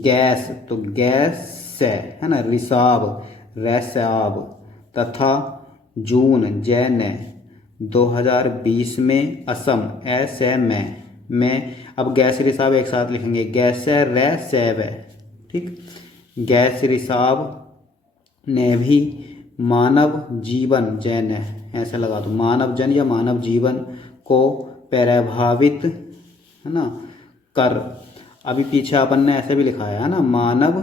गैस तो गैस से है ना, रिसाब रैसाब तथा जून जैन 2020 में असम ऐसे में अब गैस रिसाब एक साथ लिखेंगे, गैस रैसैब, ठीक। गैस रिसाव ने भी मानव जीवन जैन ऐसे लगा दो, मानव जन या मानव जीवन को प्रभावित है ना कर। अभी पीछे अपन ने ऐसे भी लिखा है ना, मानव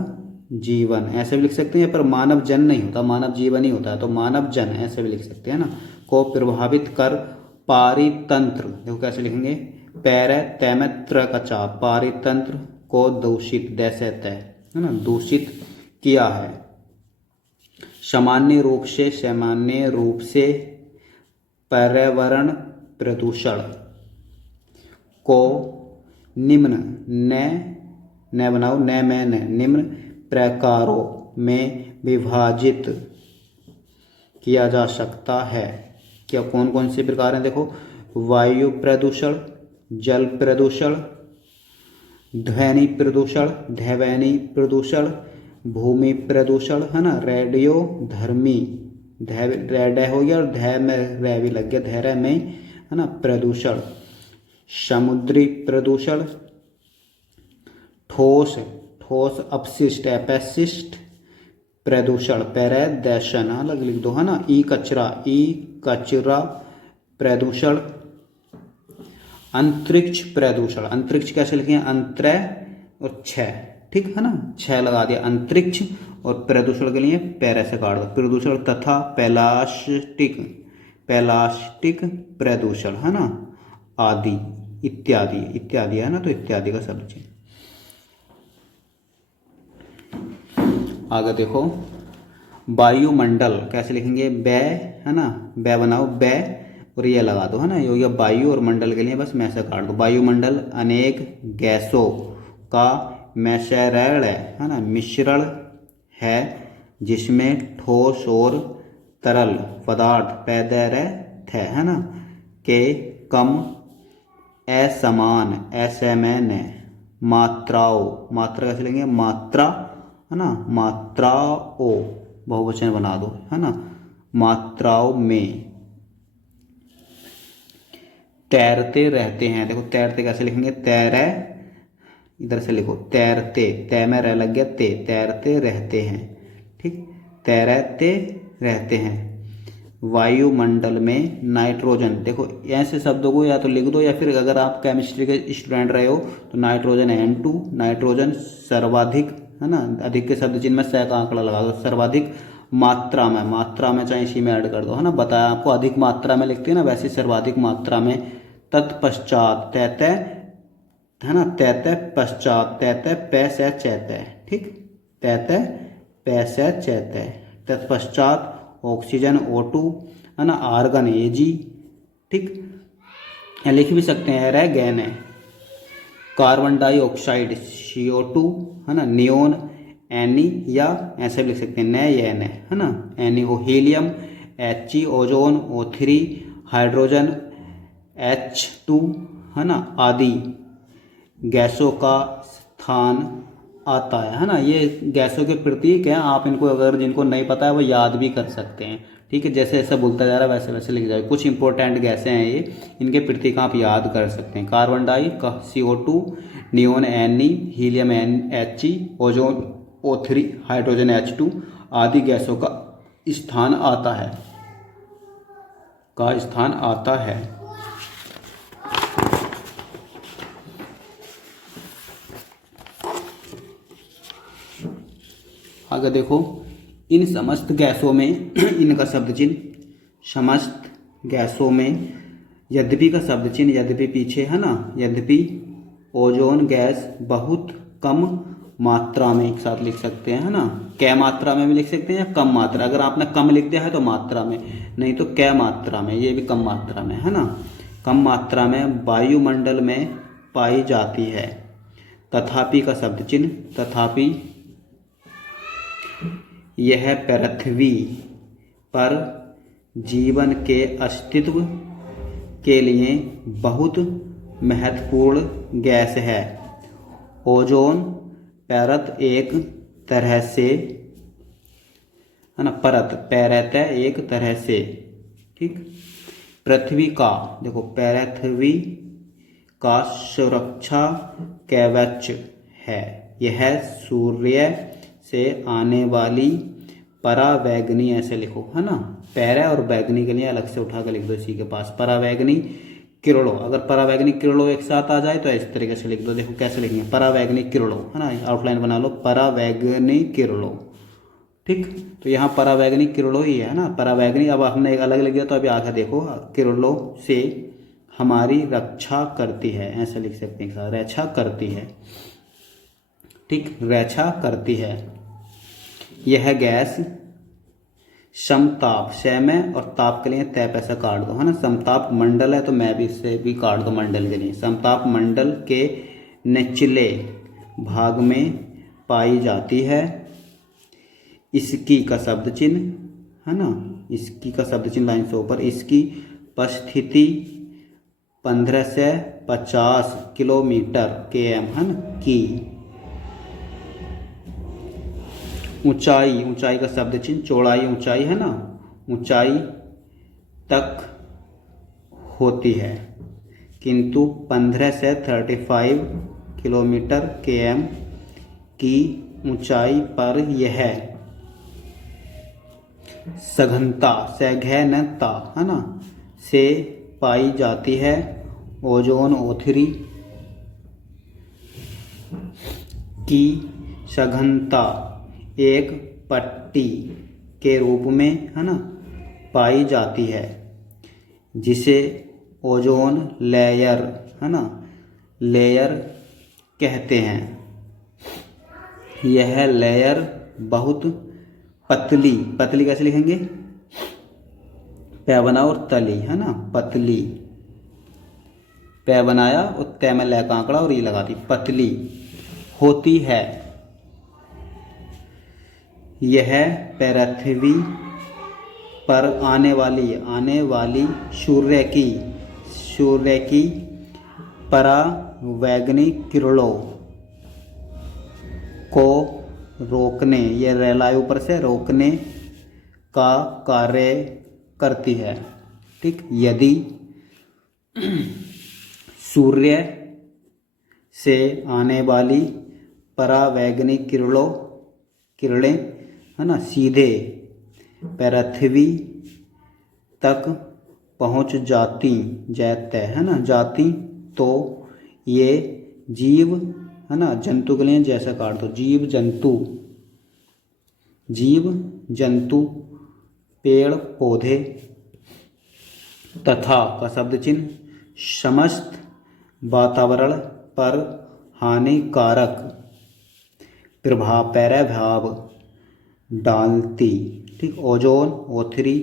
जीवन ऐसे भी लिख सकते हैं, पर मानव जन नहीं होता, मानव जीवन ही होता है, तो मानव जन ऐसे भी लिख सकते हैं ना, को प्रभावित कर पारितंत्र, देखो कैसे लिखेंगे, पैरे तैमत्र का चाप, पारितंत्र को दूषित दैसे तय है ना, दूषित किया है। सामान्य रूप से पर्यावरण प्रदूषण को निम्न न बनाओ न में न निम्न प्रकारों में विभाजित किया जा सकता है। क्या कौन कौन से प्रकार हैं, देखो, वायु प्रदूषण, जल प्रदूषण, ध्वनि प्रदूषण, भूमि प्रदूषण है ना, रेडियो धर्मी, रेड हो गया और धै में रै भी लग गया, धैर्य में है ना, प्रदूषण, समुद्री प्रदूषण, ठोस अपशिष्ट अपशिष्ट प्रदूषण, पैरादूषण अलग लिख दो है ना, ई कचरा प्रदूषण, अंतरिक्ष प्रदूषण, अंतरिक्ष कैसे लिखेंगे, अंतरे और छः, ठीक है ना, छः लगा दिया, अंतरिक्ष, और प्रदूषण के लिए पैरा से काट दो, प्रदूषण तथा प्लास्टिक प्रदूषण है ना, आदि इत्यादि है ना, तो इत्यादि का शब्द चाहिए। आगे देखो, वायुमंडल कैसे लिखेंगे, बै है ना, बै बनाओ, बै और ये लगा दो है ना, ये वायु और मंडल के लिए बस मैं से काट दो, वायुमंडल अनेक गैसों का मिश्रण है ना, मिश्रण है जिसमें ठोस और तरल पदार्थ पैदा रहते है ना, के कम असमान मात्रा कैसे लेंगे, मात्रा है ना, मात्राओं बहुवचन बना दो है ना, मात्राओं में तैरते रहते हैं। देखो तैरते कैसे लिखेंगे, तैरे, इधर से लिखो तैरते, तै में रह लग गया, तैरते रहते हैं, ठीक, तैरते रहते हैं। वायुमंडल में नाइट्रोजन, देखो ऐसे शब्दों को या तो लिख दो, या फिर अगर आप केमिस्ट्री के स्टूडेंट रहे हो तो नाइट्रोजन N2, नाइट्रोजन सर्वाधिक है ना, अधिक के शब्द चिन्ह में स का आंकड़ा लगा दो, सर्वाधिक मात्रा में चाहे इसी में ऐड कर दो है ना, बताया आपको, अधिक मात्रा में लिखते हैं ना, वैसे सर्वाधिक मात्रा में। तत्पश्चात तैतय है ना, तैतय पश्चात, तैतय पैसे चैतय, ठीक, तैतय पैसे चैतय, तत्पश्चात ऑक्सीजन O2 है ना, आर्गन Ag, ठीक, लिख भी सकते हैं रह गैन है, कार्बन डाइऑक्साइड CO2 है ना, नियोन Na, या ऐसे भी लिख सकते हैं न है ना, NaO, helium He, ozone O3, hydrogen H2 है ना, आदि गैसों का स्थान आता है ना। ये गैसों के प्रतीक हैं, आप इनको अगर जिनको नहीं पता है वो याद भी कर सकते हैं, ठीक है, जैसे जैसे बोलता जा रहा है वैसे वैसे लिख जाए। कुछ इंपॉर्टेंट गैसें हैं ये, इनके प्रतीक आप याद कर सकते हैं, कार्बन डाई का CO2, neon Ne, helium He, ozone O3, hydrogen H2 आदि गैसों का स्थान आता है। आगे देखो, इन समस्त गैसों में इनका शब्द चिन्ह, समस्त गैसों में यद्यपि का शब्द चिन्ह, यद्यपि पीछे है ना, यद्यपि ओजोन गैस बहुत कम मात्रा में, एक साथ लिख सकते हैं है ना, कै मात्रा में भी लिख सकते हैं या कम मात्रा, अगर आपने कम लिख दिया है तो मात्रा में, नहीं तो कै मात्रा में, ये भी कम मात्रा में है ना, कम मात्रा में वायुमंडल में पाई जाती है। तथापि का शब्द चिन्ह, तथापि यह पृथ्वी पर जीवन के अस्तित्व के लिए बहुत महत्वपूर्ण गैस है। ओजोन परत एक तरह से है ना, परत एक तरह से, ठीक, पृथ्वी का, देखो पृथ्वी का सुरक्षा कवच है, यह सूर्य से आने वाली परावैगनी, ऐसे लिखो है ना, पैरा और बैगनी के लिए अलग से उठा कर लिख दो इसी के पास, परावैगनी किरणों। अगर परावैगनी किरणों एक साथ आ जाए तो इस तरीके से लिख दो, देखो कैसे लिखेंगे, परावैगनी किरणों है ना, आउटलाइन बना लो, परावैगनी किरणों। ठीक, तो यहाँ परावैगनी किरणों ही है ना, परावैगनी। अब हमने एक अलग लिख दिया तो अभी आगे देखो, किरणों से हमारी रक्षा करती है, ऐसे लिख सकते हैं, रक्षा करती है। ठीक, रक्षा करती है। यह गैस समताप, में और ताप के लिए तय पैसा काट दो है ना, समताप मंडल है तो मैं भी इससे भी काट दो मंडल के लिए, समताप मंडल के निचले भाग में पाई जाती है। इसकी का शब्द चिन्ह है ना, इसकी का शब्द चिन्ह लाइन से ऊपर, इसकी उपस्थिति 15 से 50 किलोमीटर km है ना की ऊंचाई, ऊंचाई का शब्द चिन्ह चौड़ाई, ऊंचाई है ना, ऊंचाई तक होती है, किंतु 15 से 35 किलोमीटर km की ऊंचाई पर यह सघनता, सघनता है ना, से पाई जाती है। ओजोन ओथरी की सघनता एक पट्टी के रूप में है ना पाई जाती है, जिसे ओजोन लेयर है ना, लेयर कहते हैं। यह लेयर बहुत पतली, पतली कैसे लिखेंगे, पै बना और तली है ना, पतली, पै बनाया और तै में लै का आंकड़ा और ये लगा दी, पतली होती है। यह पृथ्वी पर आने वाली सूर्य की परावैगनी किरणों को रोकने, ये रेलाई ऊपर से रोकने का कार्य करती है। ठीक, यदि सूर्य से आने वाली परावैगनी किरणें है ना सीधे पृथ्वी तक पहुंच जाती है ना, जाती, तो ये जीव है ना, जंतु के लिए जैसा काट दो, जीव जंतु पेड़ पौधे तथा का शब्द चिन्ह समस्त वातावरण पर हानिकारक प्रभाव डालती। ठीक, ओजोन ओथरी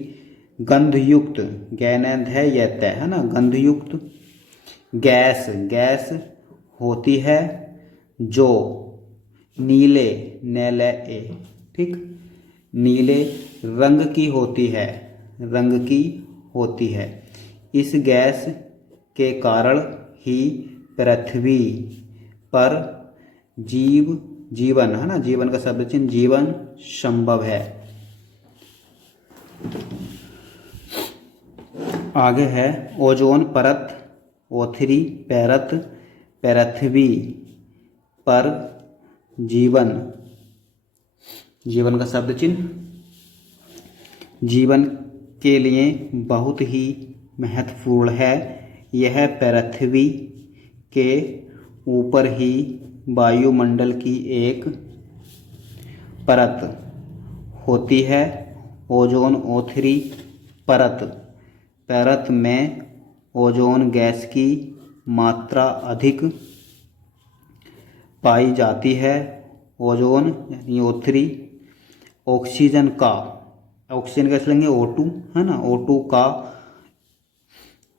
गंधयुक्त, गैनैंध्य है ना, गंधयुक्त गैस होती है जो नीले ठीक, नीले रंग की होती है। इस गैस के कारण ही पृथ्वी पर जीवन है ना, जीवन का शब्द चिन्ह जीवन संभव है। आगे है ओजोन परत ओथरी परत पृथ्वी पर जीवन का शब्द चिन्ह जीवन के लिए बहुत ही महत्वपूर्ण है। यह पृथ्वी के ऊपर ही वायुमंडल की एक परत होती है। ओजोन ओथरी परत में ओजोन गैस की मात्रा अधिक पाई जाती है। ओजोन यानी ओथरी ऑक्सीजन कैसे लेंगे, O2 है ना, O2 का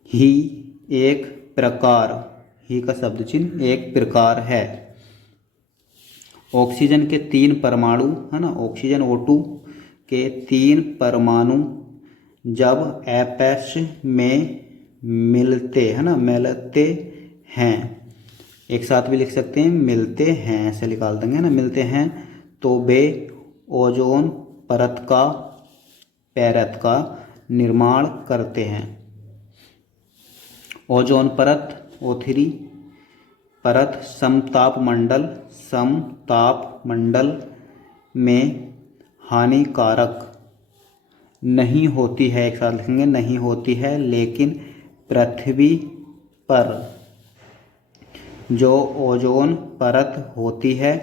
ही एक प्रकार, ही का शब्द चिन्ह एक प्रकार है। ऑक्सीजन के 3 परमाणु है ना, ऑक्सीजन O2 के 3 परमाणु जब आपस में मिलते हैं, एक साथ भी लिख सकते हैं, मिलते हैं ऐसे निकाल देंगे ना, मिलते हैं तो वे ओजोन परत का निर्माण करते हैं। ओजोन परत ओथरी परत समताप मंडल में हानिकारक नहीं होती है, एक साथ लिखेंगे, नहीं होती है, लेकिन पृथ्वी पर जो ओजोन परत होती है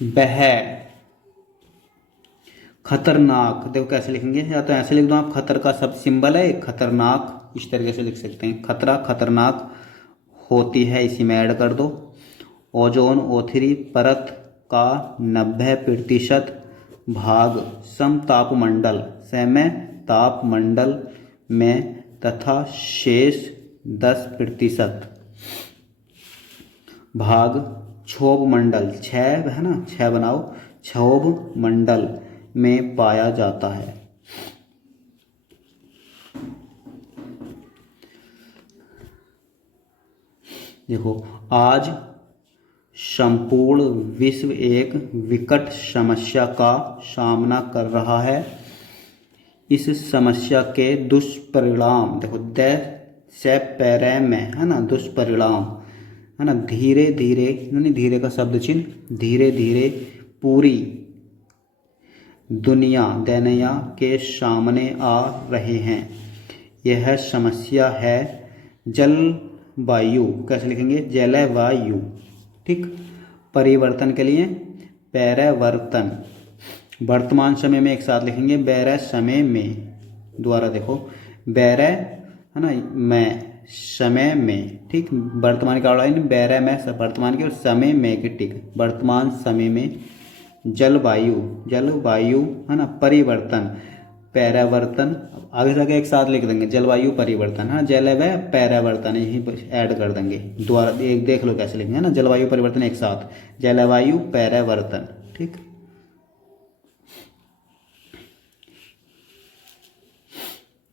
वह खतरनाक, देखो कैसे लिखेंगे, या तो ऐसे लिख दो आप, खतर का सब सिंबल है खतरनाक, इस तरीके से लिख सकते हैं, खतरा खतरनाक होती है, इसी में ऐड कर दो। ओजोन O3 परत का 90% भाग समतापमंडल तापमंडल में तथा शेष 10% भाग क्षोभ मंडल, 6 है ना, 6 बनाओ, क्षोभ मंडल में पाया जाता है। देखो, आज संपूर्ण विश्व एक विकट समस्या का सामना कर रहा है। इस समस्या के दुष्परिणाम, देखो से पैरे में है ना, दुष्परिणाम है ना, धीरे धीरे, नहीं, धीरे का शब्द चिन्ह, धीरे धीरे पूरी दुनिया के सामने आ रहे हैं। यह समस्या है जलवायु, कैसे लिखेंगे, जलवायु, ठीक, परिवर्तन के लिए परिवर्तन, वर्तमान समय में एक साथ लिखेंगे, बैर समय में, दोबारा देखो, बैर है ना, मैं समय में, ठीक, वर्तमान का लाइन बैर में वर्तमान के, और समय में की, ठीक, वर्तमान समय में जलवायु है ना, परिवर्तन, परिवर्तन, आगे जाके एक साथ लिख देंगे, जलवायु परिवर्तन, है ना, जलवायु परिवर्तन यही ऐड कर देंगे, दोबारा एक देख लो कैसे लिखेंगे, है ना, जलवायु परिवर्तन एक साथ, जलवायु परिवर्तन, ठीक।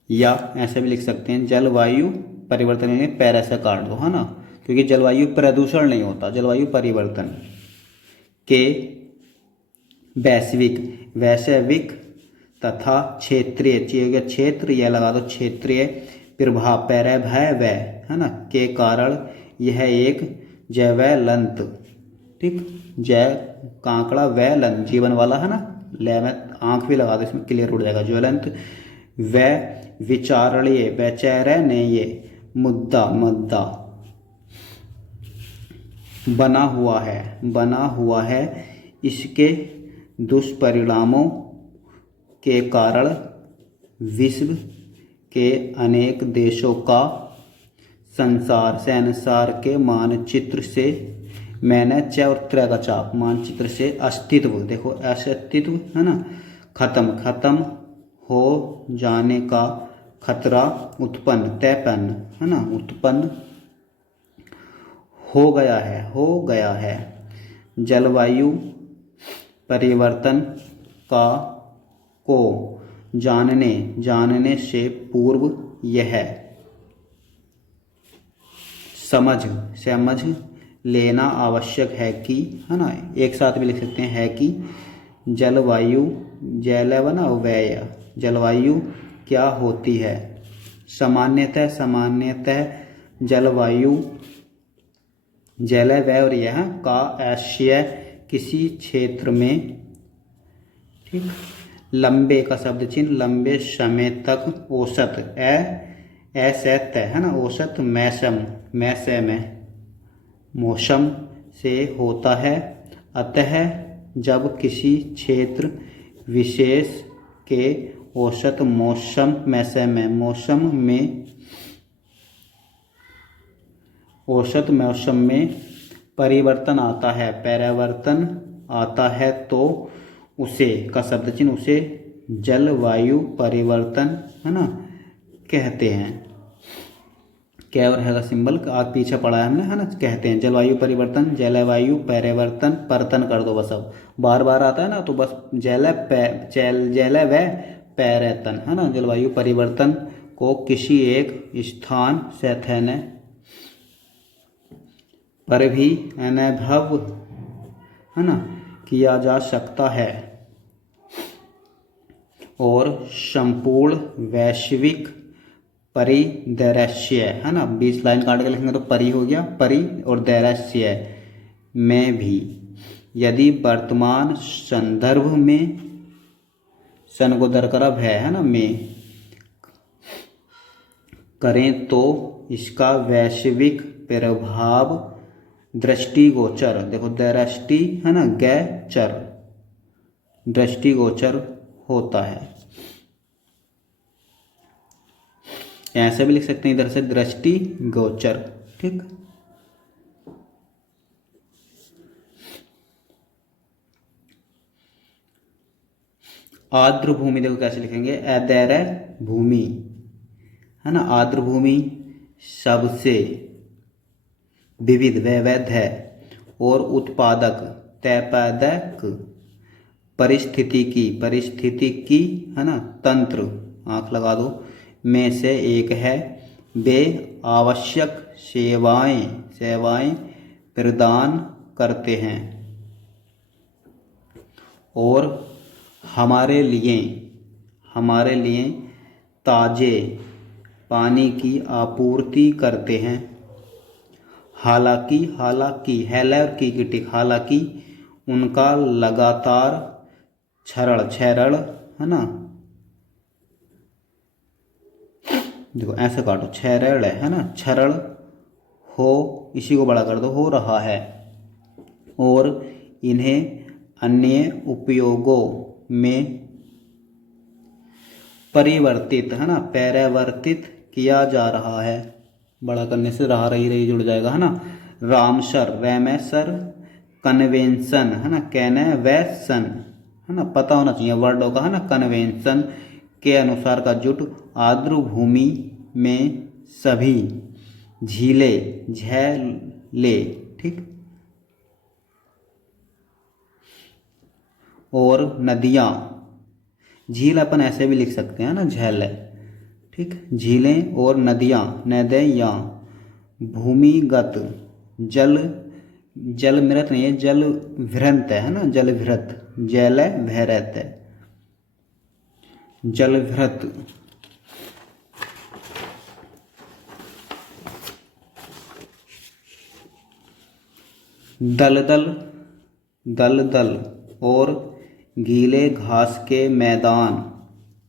या ऐसे भी लिख सकते हैं, जलवायु परिवर्तन, पैरा से काट दो, है ना, क्योंकि जलवायु प्रदूषण नहीं होता, जलवायु परिवर्तन के वैश्विक तथा क्षेत्रीय, क्षेत्र, यह लगा दो, क्षेत्रीय प्रभाव, पैरभय है ना, के कारण यह एक ज्वलंत, ठीक, जय कांकड़ा वैलन, जीवन वाला है ना, ले में आंख भी लगा दो, इसमें क्लियर उड़ जाएगा, ज्वलंत व विचारणीय, वैचारणीय मुद्दा बना हुआ है। इसके दुष्परिणामों के कारण विश्व के अनेक देशों का संसार के मानचित्र से, मैंने च और त्र का चाप, मानचित्र से अस्तित्व, देखो अस्तित्व है ना, खत्म हो जाने का खतरा उत्पन्न है ना, उत्पन्न हो गया है। जलवायु परिवर्तन को जानने से पूर्व यह समझ लेना आवश्यक है कि, है ना, एक साथ भी लिख सकते हैं, है कि जलवायु जलवायु क्या होती है। सामान्यतः जलवायु और यह का आशय किसी क्षेत्र में, ठीक, लंबे का शब्द चिन्ह, लंबे समय तक औसत असत है ना, औसत मौसम से होता है। अतः जब किसी क्षेत्र विशेष के औसत मौसम में परिवर्तन आता है तो उसे का शब्द चिन्ह, उसे जलवायु परिवर्तन, है ना, कहते हैं। क्या और है का सिंबल आग पीछे पड़ा है हमने, है ना, कहते हैं जलवायु परिवर्तन, जलवायु परिवर्तन, परतन कर दो बस, अब बार बार आता है ना, तो बस जल व पैरतन, है ना, जलवायु परिवर्तन को किसी एक स्थान से पर भी अनुभव, है ना, किया जा सकता है और संपूर्ण वैश्विक परिदृश्य है ना, 20 लाइन काट के लिखेंगे तो परि हो गया, परि और दृश्य में भी। यदि वर्तमान संदर्भ में सन को दरकरा है ना में करें तो इसका वैश्विक प्रभाव दृष्टिगोचर, देखो दृष्टि है ना गैचर, दृष्टिगोचर होता है। ऐसे भी लिख सकते हैं इधर से दृष्टिगोचर, ठीक। आर्द्र भूमि देखो कैसे लिखेंगे, अदैर्य भूमि है ना, आर्द्र भूमि सबसे विविध वैविध है और उत्पादक तैपादक परिस्थितिकी है ना तंत्र, आंख लगा दो, में से एक है। वे आवश्यक सेवाएं प्रदान करते हैं और हमारे लिए ताजे पानी की आपूर्ति करते हैं। हालांकि उनका लगातार क्षरण है ना, देखो ऐसे काटो, क्षरण है ना, क्षरण हो, इसी को बड़ा कर दो, हो रहा है और इन्हें अन्य उपयोगों में परिवर्तित है ना, परिवर्तित किया जा रहा है। बड़ा करने से रहा रही जुड़ जाएगा है ना। रामसर कन्वेंशन है ना, कैनवेशन है ना, पता होना चाहिए वर्डों का है ना, कन्वेंशन के अनुसार का जुट आर्द्र भूमि में सभी झीलें, ठीक, और नदियाँ, झील अपन ऐसे भी लिख सकते हैं ना, झेल, ठीक, झीलें और नदियाँ भूमिगत जल मृत नहीं है, जल भृत है ना, जल भृत, जल भैरत है, जल भृत दलदल और गीले घास के मैदान,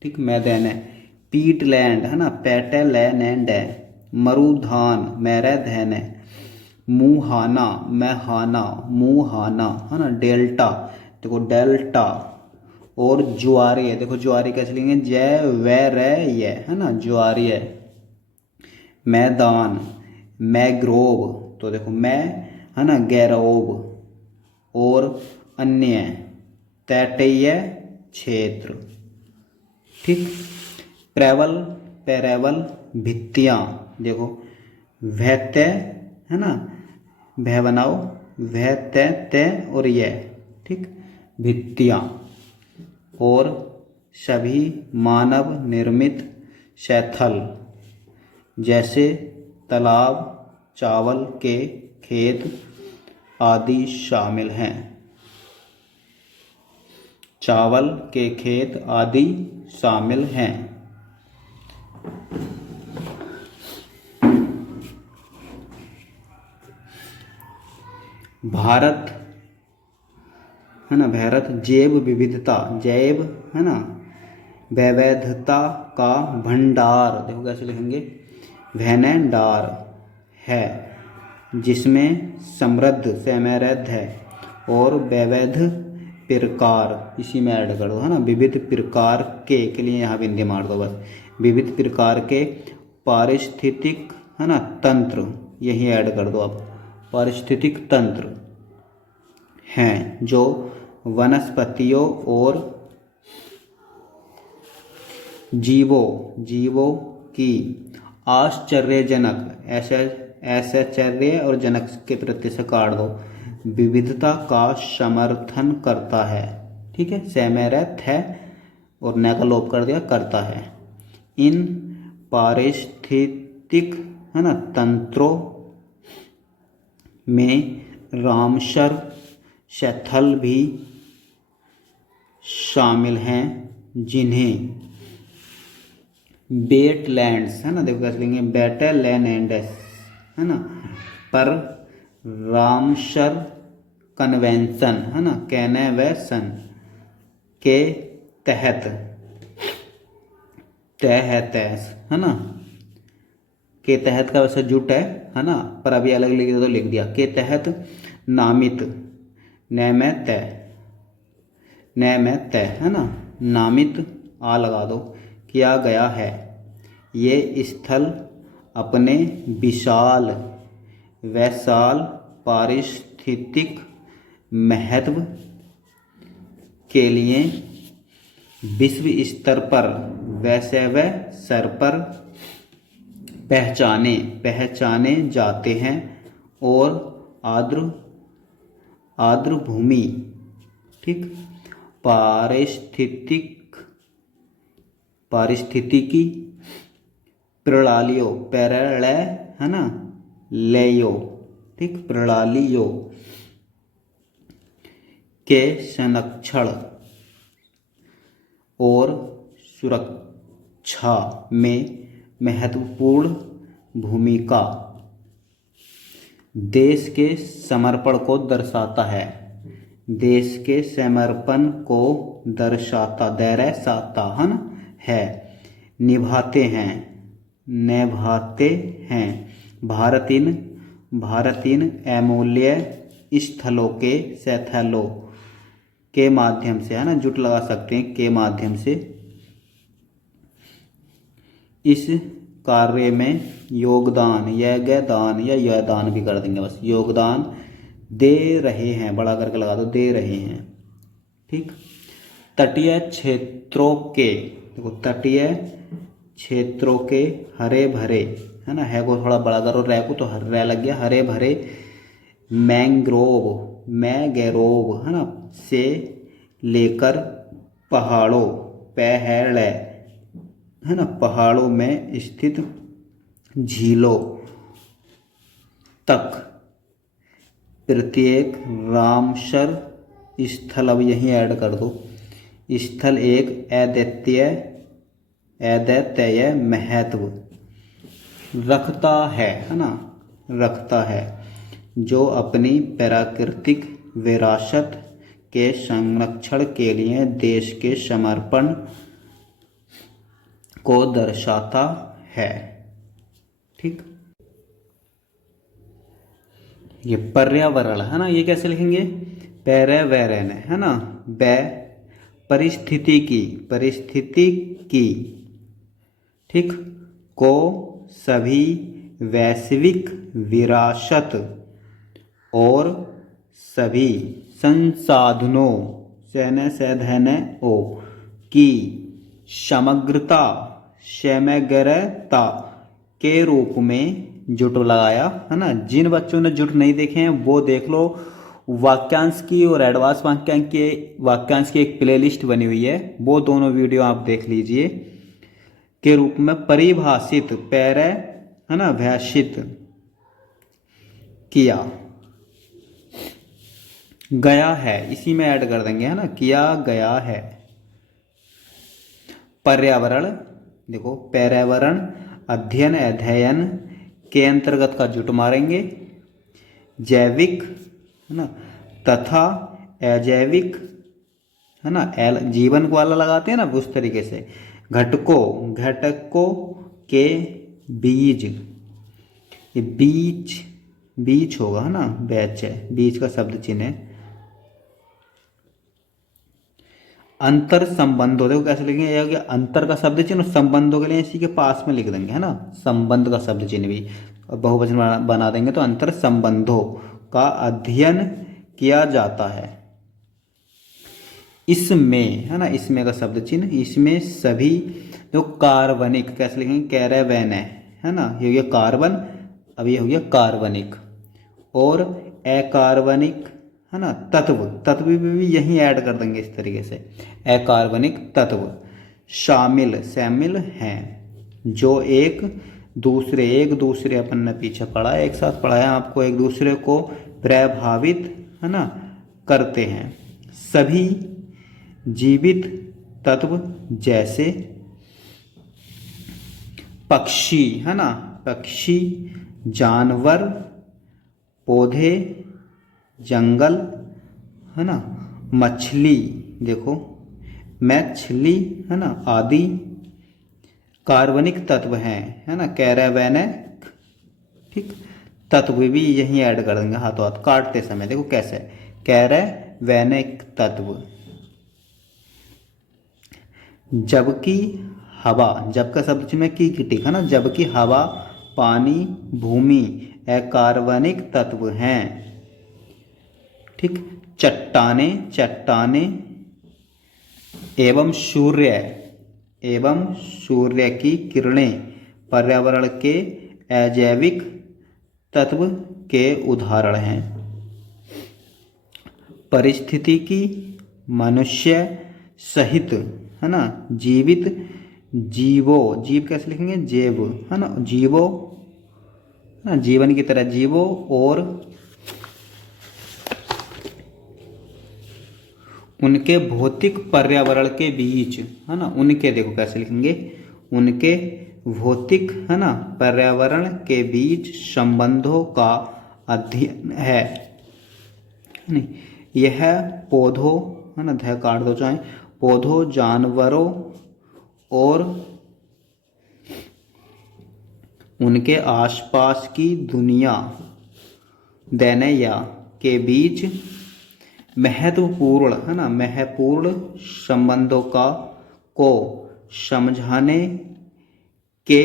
ठीक, मैदान है। पीटलैंड है ना, पैटलैंड है। मरुधान मैराधन है। मुहाना है ना, डेल्टा, देखो डेल्टा और ज्वारीय, देखो ज्वारी कैसे लिखेंगे, जय है ना, ज्वारीय। मैदान मैग्रोव, तो देखो मैं है ना गैरोव, और अन्य तटीय क्षेत्र, ठीक। पैरेवल भित्तियाँ, देखो भैत्य है ना, भय बनाओ, भैत्य और यह, ठीक, भित्तियाँ और सभी मानव निर्मित शैथल जैसे तालाब, चावल के खेत आदि शामिल हैं। चावल के खेत आदि शामिल हैं। भारत है ना, भारत जैव विविधता, जैव है ना वैविधता का भंडार, देखो कैसे लिखेंगे, भंडार है, जिसमें समृद्ध है और वैविध प्रकार, इसी में ऐड कर दो है ना, विविध प्रकार के लिए यहाँ बिंदी मार दो बस, विविध प्रकार के पारिस्थितिक है ना तंत्र, यही ऐड कर दो आप, पारिस्थितिक तंत्र हैं जो वनस्पतियों और जीवों की आश्चर्यजनक, ऐश्चर्य और जनक के प्रत्यय से काट दो, विविधता का समर्थन करता है, ठीक है, सेमेरथ है और न का लोप कर दिया, करता है। इन पारिस्थितिक है ना तंत्रों में रामसर शैथल भी शामिल हैं, जिन्हें वेटलैंड्स, है ना, देखो कैसे लिखेंगे, वेटलैंड्स, है ना, पर रामसर कन्वेंशन, है ना, कैनेवेशन के तहत, तहत, है ना, के तहत का वैसे जुट है ना, पर अभी अलग लिख दिया तो लिख दिया, के तहत नामित, नैमित, नैमित, है ना, नामित आ लगा दो, किया गया है। ये स्थल अपने विशाल वैशाल पारिस्थितिक महत्व के लिए विश्व स्तर पर वैश्विक स्तर पर पहचाने जाते हैं और आर्द्र भूमि, ठीक, पारिस्थितिकी प्रणालियों, प्रलय, है ना, लयों, ठीक, प्रणालियों के संरक्षण और सुरक्षा में महत्वपूर्ण भूमिका, देश के समर्पण को दर्शाता है, देश के समर्पण को दर्शाता, है ना, है, निभाते हैं भारत इन अमूल्य स्थलों के माध्यम से, है ना, जुट लगा सकते हैं, के माध्यम से इस कार्य में योगदान, योगदान या योगदान भी कर देंगे, बस योगदान दे रहे हैं, बड़ा करके लगा दो, दे रहे हैं, ठीक। तटीय क्षेत्रों के, देखो तटीय क्षेत्रों के हरे भरे, है ना, है को थोड़ा बड़ा करो, रे को तो रे लग गया, हरे भरे मैंग्रोव, है ना, से लेकर पहाड़ों, है ना, पहाड़ों में स्थित झीलों तक प्रत्येक रामसर स्थल, अब यहीं ऐड कर दो, स्थल एक अद्वितीय महत्व रखता है ना, रखता है, जो अपनी प्राकृतिक विरासत के संरक्षण के लिए देश के समर्पण को दर्शाता है, ठीक। ये पर्यावरण, है ना, ये कैसे लिखेंगे, पर्यावरण, है ना, परिस्थिति की, ठीक, को सभी वैश्विक विरासत और सभी संसाधनों की समग्रता के रूप में जुट लगाया, है ना। जिन बच्चों ने जुट नहीं देखे हैं वो देख लो, वाक्यांश की और एडवांस वाक्यांश की एक प्लेलिस्ट बनी हुई है, वो दोनों वीडियो आप देख लीजिए, के रूप में परिभाषित, है ना, भाषित किया गया है, इसी में ऐड कर देंगे, है ना, किया गया है। पर्यावरण, देखो पर्यावरण अध्ययन के अंतर्गत का जुट मारेंगे, जैविक, है ना, तथा अजैविक, है ना, जीवन को वाला लगाते हैं ना, उस तरीके से घटकों के बीज, ये बीच होगा, है ना, बैच है, बीच का शब्द चिन्ह है, अंतर संबंधों, देखो कैसे लिखेंगे, यह हो गया अंतर का शब्द चिन्ह, संबंधों के लिए इसी के पास में लिख देंगे, है ना, संबंध का शब्द चिन्ह भी बहुवचन बना देंगे, तो अंतर संबंधों का अध्ययन किया जाता है। इसमें, है ना, इसमें का शब्द चिन्ह, इसमें सभी जो कार्बनिक, कैसे लिखेंगे, कैरावेन है ना, ये हो गया कार्बन, अब ये हो गया कार्बनिक, और अकार्बनिक, है ना, तत्व भी यहीं ऐड कर देंगे, इस तरीके से अकार्बनिक तत्व शामिल हैं, जो एक दूसरे अपन ने पीछे पढ़ा है, एक साथ पढ़ाया आपको, एक दूसरे को प्रभावित, है ना, करते हैं। सभी जीवित तत्व जैसे पक्षी है ना, पक्षी, जानवर, पौधे, जंगल है ना, मछली, देखो मछली है ना, आदि कार्बनिक तत्व हैं है ना, कैरावेनिक, ठीक, तत्व भी यहीं ऐड कर देंगे हाथों हाथ काटते समय। देखो कैसे, कैरावेनिक तत्व। जबकि हवा, जब का शब्द चिन्ह में की टिक है ना, जबकि हवा, पानी, भूमि अकार्बनिक तत्व हैं, ठीक। चट्टाने, चट्टाने एवं सूर्य की किरणें पर्यावरण के अजैविक तत्व के उदाहरण हैं। पारिस्थितिकी, मनुष्य सहित है ना, जीवित जीवों, जीव कैसे लिखेंगे, जैव है ना, जीवों है ना, जीवन की तरह जीवों और उनके भौतिक पर्यावरण के बीच है ना, उनके, देखो कैसे लिखेंगे, उनके भौतिक है ना पर्यावरण के बीच संबंधों का अध्ययन है। नहीं, यह पौधों है ना, ध्यान काट दो चाहे, पौधों, जानवरों और उनके आसपास की दुनिया दैनया के बीच महत्वपूर्ण है ना, महत्वपूर्ण संबंधों को समझाने के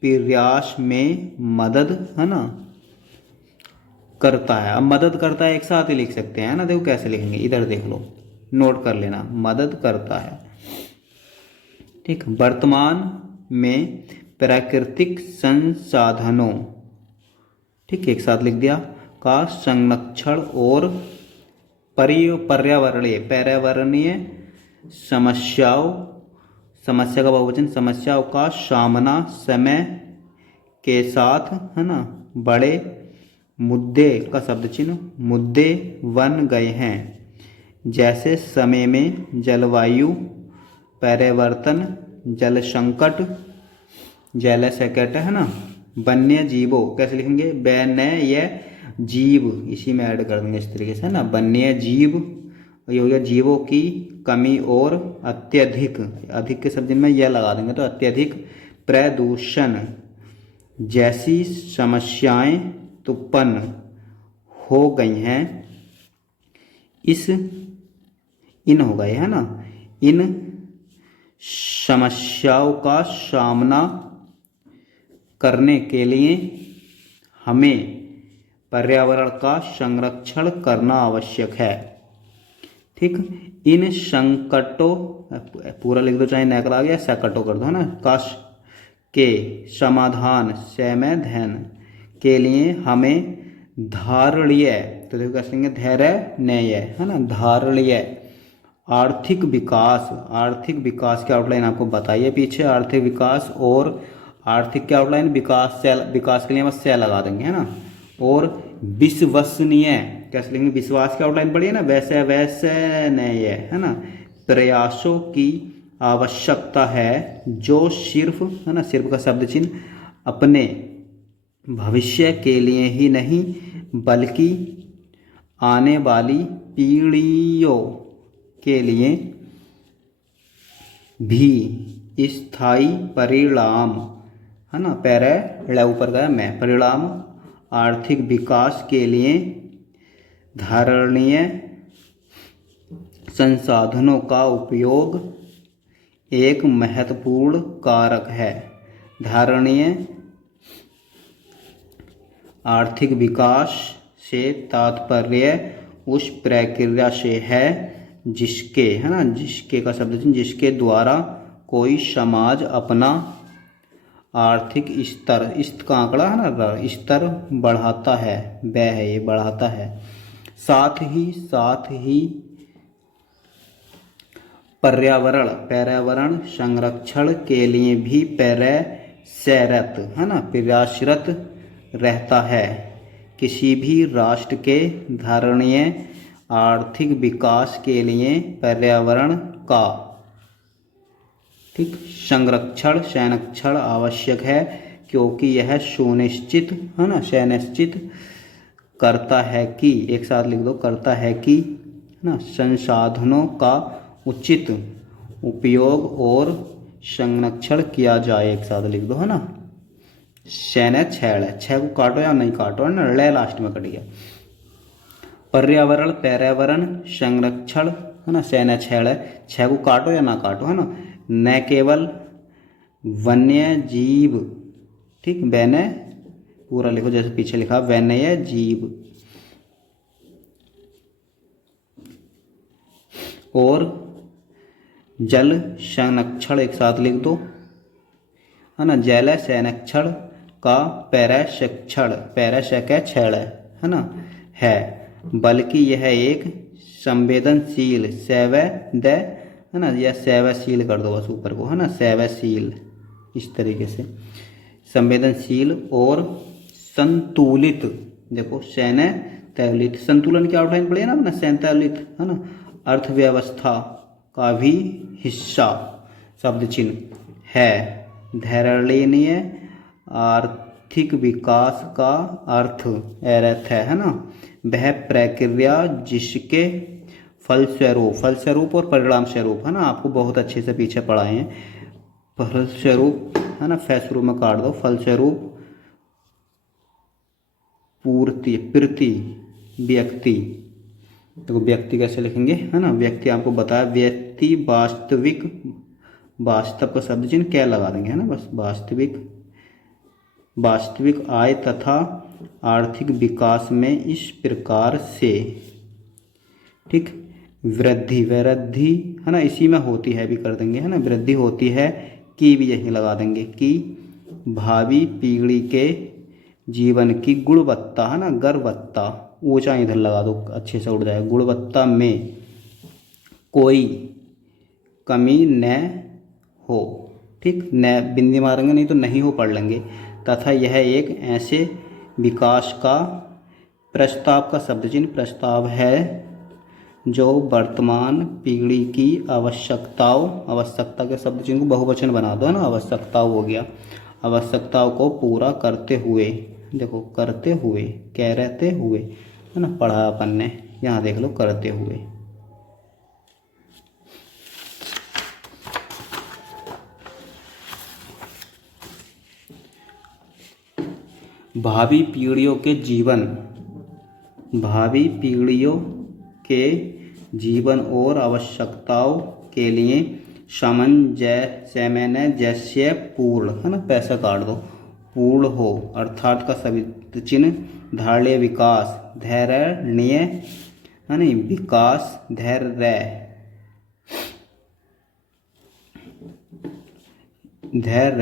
प्रयास में मदद है ना करता है। अब मदद करता है एक साथ ही लिख सकते हैं ना, देखो कैसे लिखेंगे, इधर देख लो, नोट कर लेना, मदद करता है, ठीक। वर्तमान में प्राकृतिक संसाधनों, ठीक, एक साथ लिख दिया, का संरक्षण और पर्यावरणीय समस्या का बहुवचन, समस्याओं का सामना समय के साथ है ना, बड़े मुद्दे का शब्द चिन्ह, मुद्दे बन गए हैं, जैसे समय में जलवायु परिवर्तन, जल संकट, जल संकट है ना, वन्य जीवों, कैसे लिखेंगे, वन्य जीव, इसी में ऐड कर देंगे इस तरीके से है ना, वन्य जीव, ये हो गया जीवों की कमी और अत्यधिक, अधिक के शब्द में यह लगा देंगे तो अत्यधिक प्रदूषण जैसी समस्याएं उत्पन्न हो गई हैं। इन हो गए है ना, इन समस्याओं का सामना करने के लिए हमें पर्यावरण का संरक्षण करना आवश्यक है, ठीक। इन संकटों, पूरा लिख दो चाहे नकल आ गया, संकटों कर दो है ना, काश के समाधान समाधान के लिए हमें धारणीय, तो देखो कैसे लिखेंगे, धैर्य है ना, धारणीय आर्थिक विकास, आर्थिक विकास की आउटलाइन आपको बताइए पीछे, आर्थिक विकास और आर्थिक की आउटलाइन, विकास से, विकास के लिए बस से लगा देंगे है ना, और विश्वसनीय, कैसे लिखेंगे, विश्वास की आउटलाइन पढ़िए ना, वैसे वैसे नहीं है ना, प्रयासों की आवश्यकता है जो सिर्फ है ना, सिर्फ का शब्द चिन्ह अपने भविष्य के लिए ही नहीं बल्कि आने वाली पीढ़ियों के लिए भी स्थायी परिणाम है ना, पैरा ऊपर गया मैं, परिणाम आर्थिक विकास के लिए धारणीय संसाधनों का उपयोग एक महत्वपूर्ण कारक है। धारणीय आर्थिक विकास से तात्पर्य उस प्रक्रिया से है जिसके है ना, जिसके का शब्द जिसके द्वारा कोई समाज अपना आर्थिक स्तर, इस का आंकड़ा है ना, स्तर बढ़ाता है, वह है ये बढ़ाता है, साथ ही पर्यावरण संरक्षण के लिए भी प्रयासरत है ना, प्रयासरत रहता है। किसी भी राष्ट्र के धारणीय आर्थिक विकास के लिए पर्यावरण का ठीक। संरक्षण संरक्षण आवश्यक है क्योंकि यह सुनिश्चित है ना, सुनिश्चित करता है कि, एक साथ लिख दो, करता है कि ना संसाधनों का उचित उपयोग और संरक्षण किया जाए। एक साथ लिख दो है ना, शैन छेड़ है, छह को काटो या नहीं काटो है ना, ल लास्ट में कट गया। पर्यावरण पर्यावरण संरक्षण है ना, शैन छेड़ है, छह को काटो या ना काटो है ना। न केवल वन्य जीव, ठीक, वन्य पूरा लिखो जैसे पीछे लिखा, वन्य जीव और जल संरक्षण एक साथ लिख दो है ना, जल संरक्षण का पैराशक्षण, पैराशक्षण है ना है, बल्कि यह एक संवेदनशील संवेद है ना, या संवेदनशील कर दो बस ऊपर को है ना, संवेदनशील, इस तरीके से संवेदनशील और संतुलित, देखो संतुलित, संतुलन की आउटलाइन पढ़ी है ना अपना, संतुलित है ना, अर्थव्यवस्था का भी हिस्सा शब्द चिन्ह है। धैर्यनीय आर्थिक विकास का अर्थ है ना, वह प्रक्रिया जिसके फलस्वरूप और परिणाम स्वरूप है ना, आपको बहुत अच्छे से पीछे पढ़ाए हैं। फलस्वरूप है ना, फलस्वरूप में काट दो, फलस्वरूप पूर्ति प्रति व्यक्ति, देखो व्यक्ति कैसे लिखेंगे है ना, व्यक्ति आपको बताया, व्यक्ति वास्तविक, वास्तव का शब्द चिन्ह क्या लगा देंगे है ना, बस वास्तविक आय तथा आर्थिक विकास में इस प्रकार से, ठीक, वृद्धि है ना, इसी में होती है भी कर देंगे है ना, वृद्धि होती है कि भी यही लगा देंगे कि भावी पीढ़ी के जीवन की गुणवत्ता है ना, गुणवत्ता, ऊंचा इधर लगा दो अच्छे से उड़ जाएगा, गुणवत्ता में कोई कमी न हो, ठीक, न बिंदी मारेंगे नहीं तो नहीं हो पढ़ लेंगे, तथा यह एक ऐसे विकास का प्रस्ताव का शब्द चिन्ह प्रस्ताव है जो वर्तमान पीढ़ी की आवश्यकता के शब्द चिन्ह को बहुवचन बना दो है ना, आवश्यकताओं हो गया, आवश्यकताओं को पूरा करते हुए, देखो करते हुए, कहते हुए है ना, पढ़ा अपन ने, यहाँ देख लो करते हुए। भावी पीढ़ियों के जीवन और आवश्यकताओं के लिए सामंजस्य पूर्ण है ना, पैसा काट दो, पूर्ण हो, अर्थात का शब्द चिन्ह धारणीय विकास, धैर्यनीय है ना, विकास, धैर्य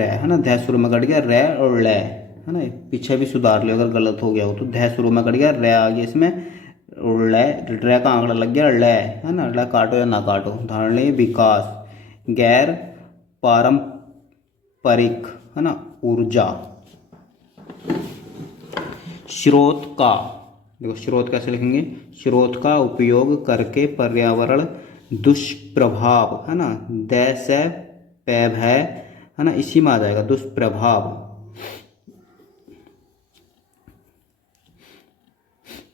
है ना, धै शुरू में कट गया, रे और ले है ना, पीछे भी सुधार लियो अगर गलत हो गया हो तो, धै शुरू में कट गया, रे आ गया इसमें, रे का आंकड़ा लग गया, ले है ना, ले काटो या ना काटो, धारणीय विकास, गैर पारंपरिक है ना, ऊर्जा, स्रोत का, देखो स्रोत कैसे लिखेंगे, स्रोत का उपयोग करके पर्यावरण दुष्प्रभाव है ना, दैसे पैभ है ना, इसी में आ जाएगा दुष्प्रभाव,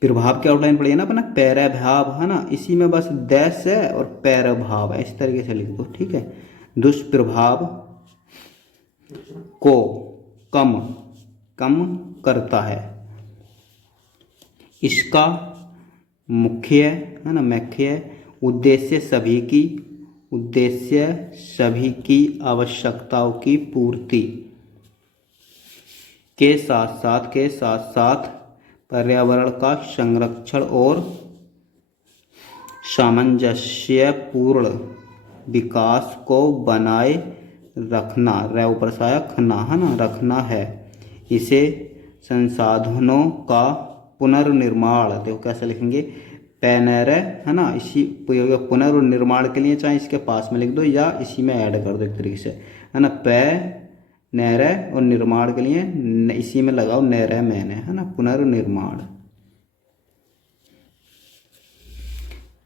प्रभाव की आउटलाइन पड़ी है ना अपना, पैरभाव है ना, इसी में बस दैस है और पैरभाव है, इस तरीके से लिख दो, ठीक है। दुष्प्रभाव को कम करता है, इसका मुख्य है ना, मुख्य उद्देश्य सभी की आवश्यकताओं की पूर्ति के साथ साथ पर्यावरण का संरक्षण और सामंजस्यपूर्ण विकास को बनाए रखना, रे ऊपर से आया खना है ना, रखना है। इसे संसाधनों का पुनर्निर्माण, देखो कैसे लिखेंगे, पैनर है ना, इसी पुनर्निर्माण के लिए चाहे इसके पास में लिख दो या इसी में ऐड कर दो एक तरीके से है ना, नैरे और निर्माण के लिए इसी में लगाओ नैरे मैंने है ना, पुनर्निर्माण।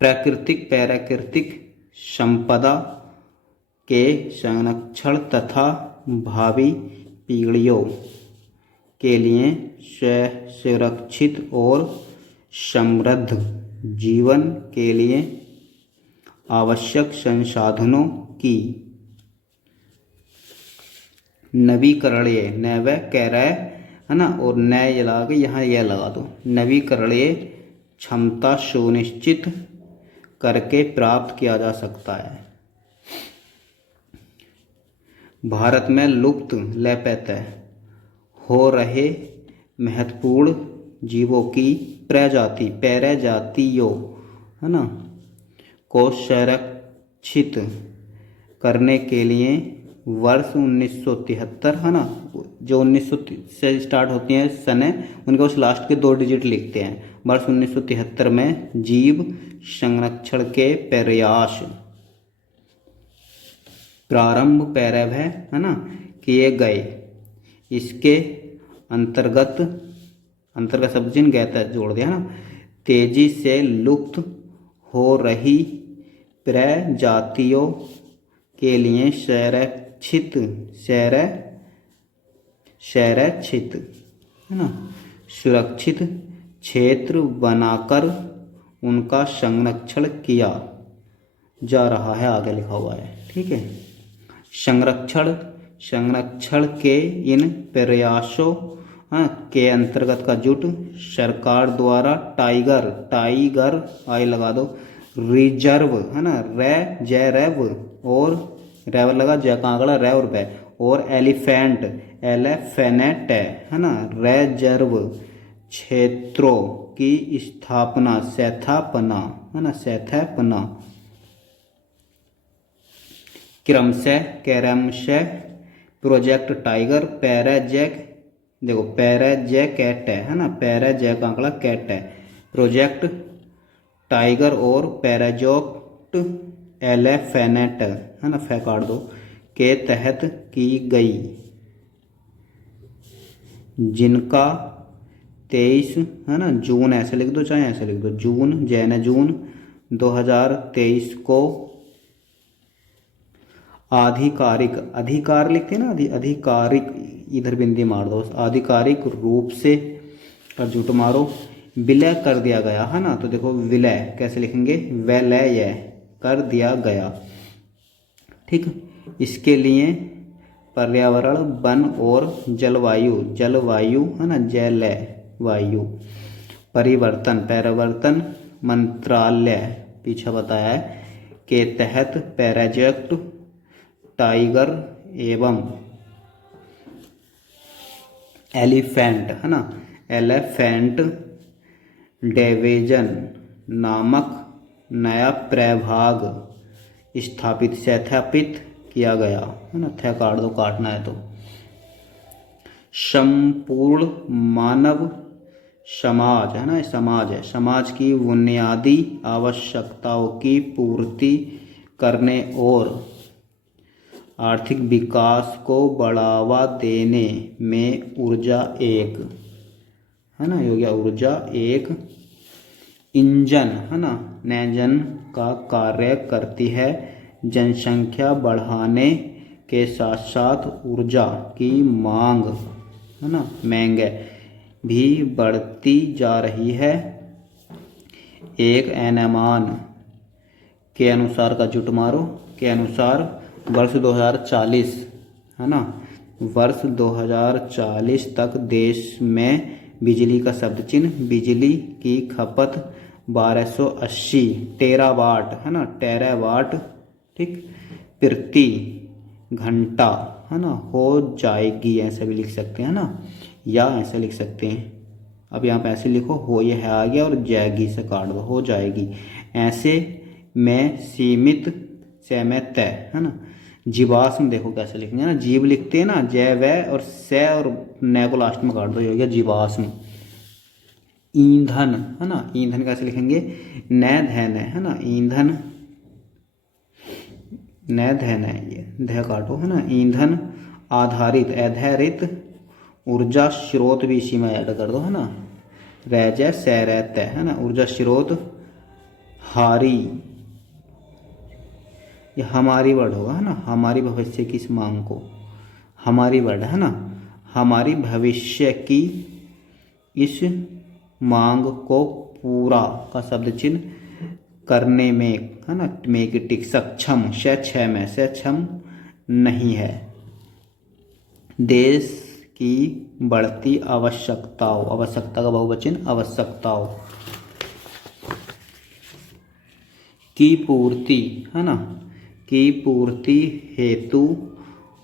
प्राकृतिक संपदा के संरक्षण तथा भावी पीढ़ियों के लिए सुरक्षित और समृद्ध जीवन के लिए आवश्यक संसाधनों की नवीकरणीय, नव कह रहा है ना, और नए ये लगा के यहाँ यह लगा दो, नवीकरणीय क्षमता सुनिश्चित करके प्राप्त किया जा सकता है। भारत में लुप्त लापता हो रहे महत्वपूर्ण जीवों की प्रजातियों है ना को संरक्षित करने के लिए वर्ष 1973 है ना, जो 1900 से स्टार्ट होती हैं सने, उनके उस लास्ट के 2 डिजिट लिखते हैं। वर्ष 1973 में जीव संरक्षण के प्रयास प्रारंभ है ना किए गए। इसके अंतर्गत शब्द चिन्ह गैता जोड़ दिया ना, तेजी से लुप्त हो रही प्रजातियों के लिए संरक्षित है ना सुरक्षित क्षेत्र बनाकर उनका संरक्षण किया जा रहा है, आगे लिखा हुआ है। ठीक है, संरक्षण के इन प्रयासों के अंतर्गत का जुट सरकार द्वारा टाइगर आई लगा दो, रिजर्व है ना, रेव और रेवर लगा जयकांगड़ा रे और बै, और एलिफेंट है ना, रिजर्व क्षेत्रों की स्थापना है ना स्थापना क्रमशः प्रोजेक्ट टाइगर पैराजैकेट है ना, पैराजैकांगड़ा कैट है, प्रोजेक्ट टाइगर और पैराजॉक्ट एलिफेंट है ना काट दो के तहत की गई, जिनका 23 है ना जून ऐसे लिख दो, चाहे ऐसे लिख दो, जून 2023 को अधिकार लिखते हैं ना, आधिकारिक इधर बिंदी मार दो, आधिकारिक रूप से और जुट मारो विलय कर दिया गया है ना। तो देखो विलय कैसे लिखेंगे, विलय कर दिया गया। ठीक, इसके लिए पर्यावरण वन और जलवायु है ना जलवायु परिवर्तन मंत्रालय पीछे बताया है के तहत प्रोजेक्ट टाइगर एवं एलिफेंट है ना एलिफेंट डिवीजन नामक नया प्रभाग स्थापित किया गया है ना, थे काट दो काटना है तो। संपूर्ण मानव समाज है ना, समाज की बुनियादी आवश्यकताओं की पूर्ति करने और आर्थिक विकास को बढ़ावा देने में ऊर्जा एक है ना, हो गया ऊर्जा एक इंजन है ना नैजन का कार्य करती है। जनसंख्या बढ़ाने के साथ साथ ऊर्जा की मांग है ना भी बढ़ती जा रही है। एक अनुमान के अनुसार का जुट मारो के अनुसार वर्ष 2040 है ना, वर्ष 2040 तक देश में बिजली का शब्द चिन्ह बिजली की खपत 1280 टेरावाट है ना टेरावाट ठीक प्रति घंटा है ना हो जाएगी, ऐसा भी लिख सकते हैं ना, या ऐसे लिख सकते हैं। अब यहाँ पे ऐसे लिखो हो ये है आ गया और जाएगी से काट दो हो जाएगी, ऐसे में सीमित समय तय है ना। जीवाश्म देखो कैसे लिखेंगे ना, जीव लिखते हैं ना जैव और से और न को लास्ट में काट दो, ये हो गया जीवाश्म। ईंधन है ना, ईंधन कैसे लिखेंगे न धैन है ना, ईंधन न धैन है ये ध काटो है ना। ईंधन आधारित ऊर्जा स्रोत भी इसी में ऐड कर दो है ना, रह है ना ऊर्जा स्रोत हारी ये हमारी वर्ड होगा, है ना, हमारी भविष्य की इस मांग को, हमारी वर्ड है ना, हमारी भविष्य की इस मांग को पूरा का शब्द चिन्ह करने में, है ना, मेक टिक सक्षम, सक्षम नहीं है। देश की बढ़ती आवश्यकताओं, आवश्यकता का बहुवचन आवश्यकताओं की पूर्ति, है ना, की पूर्ति हेतु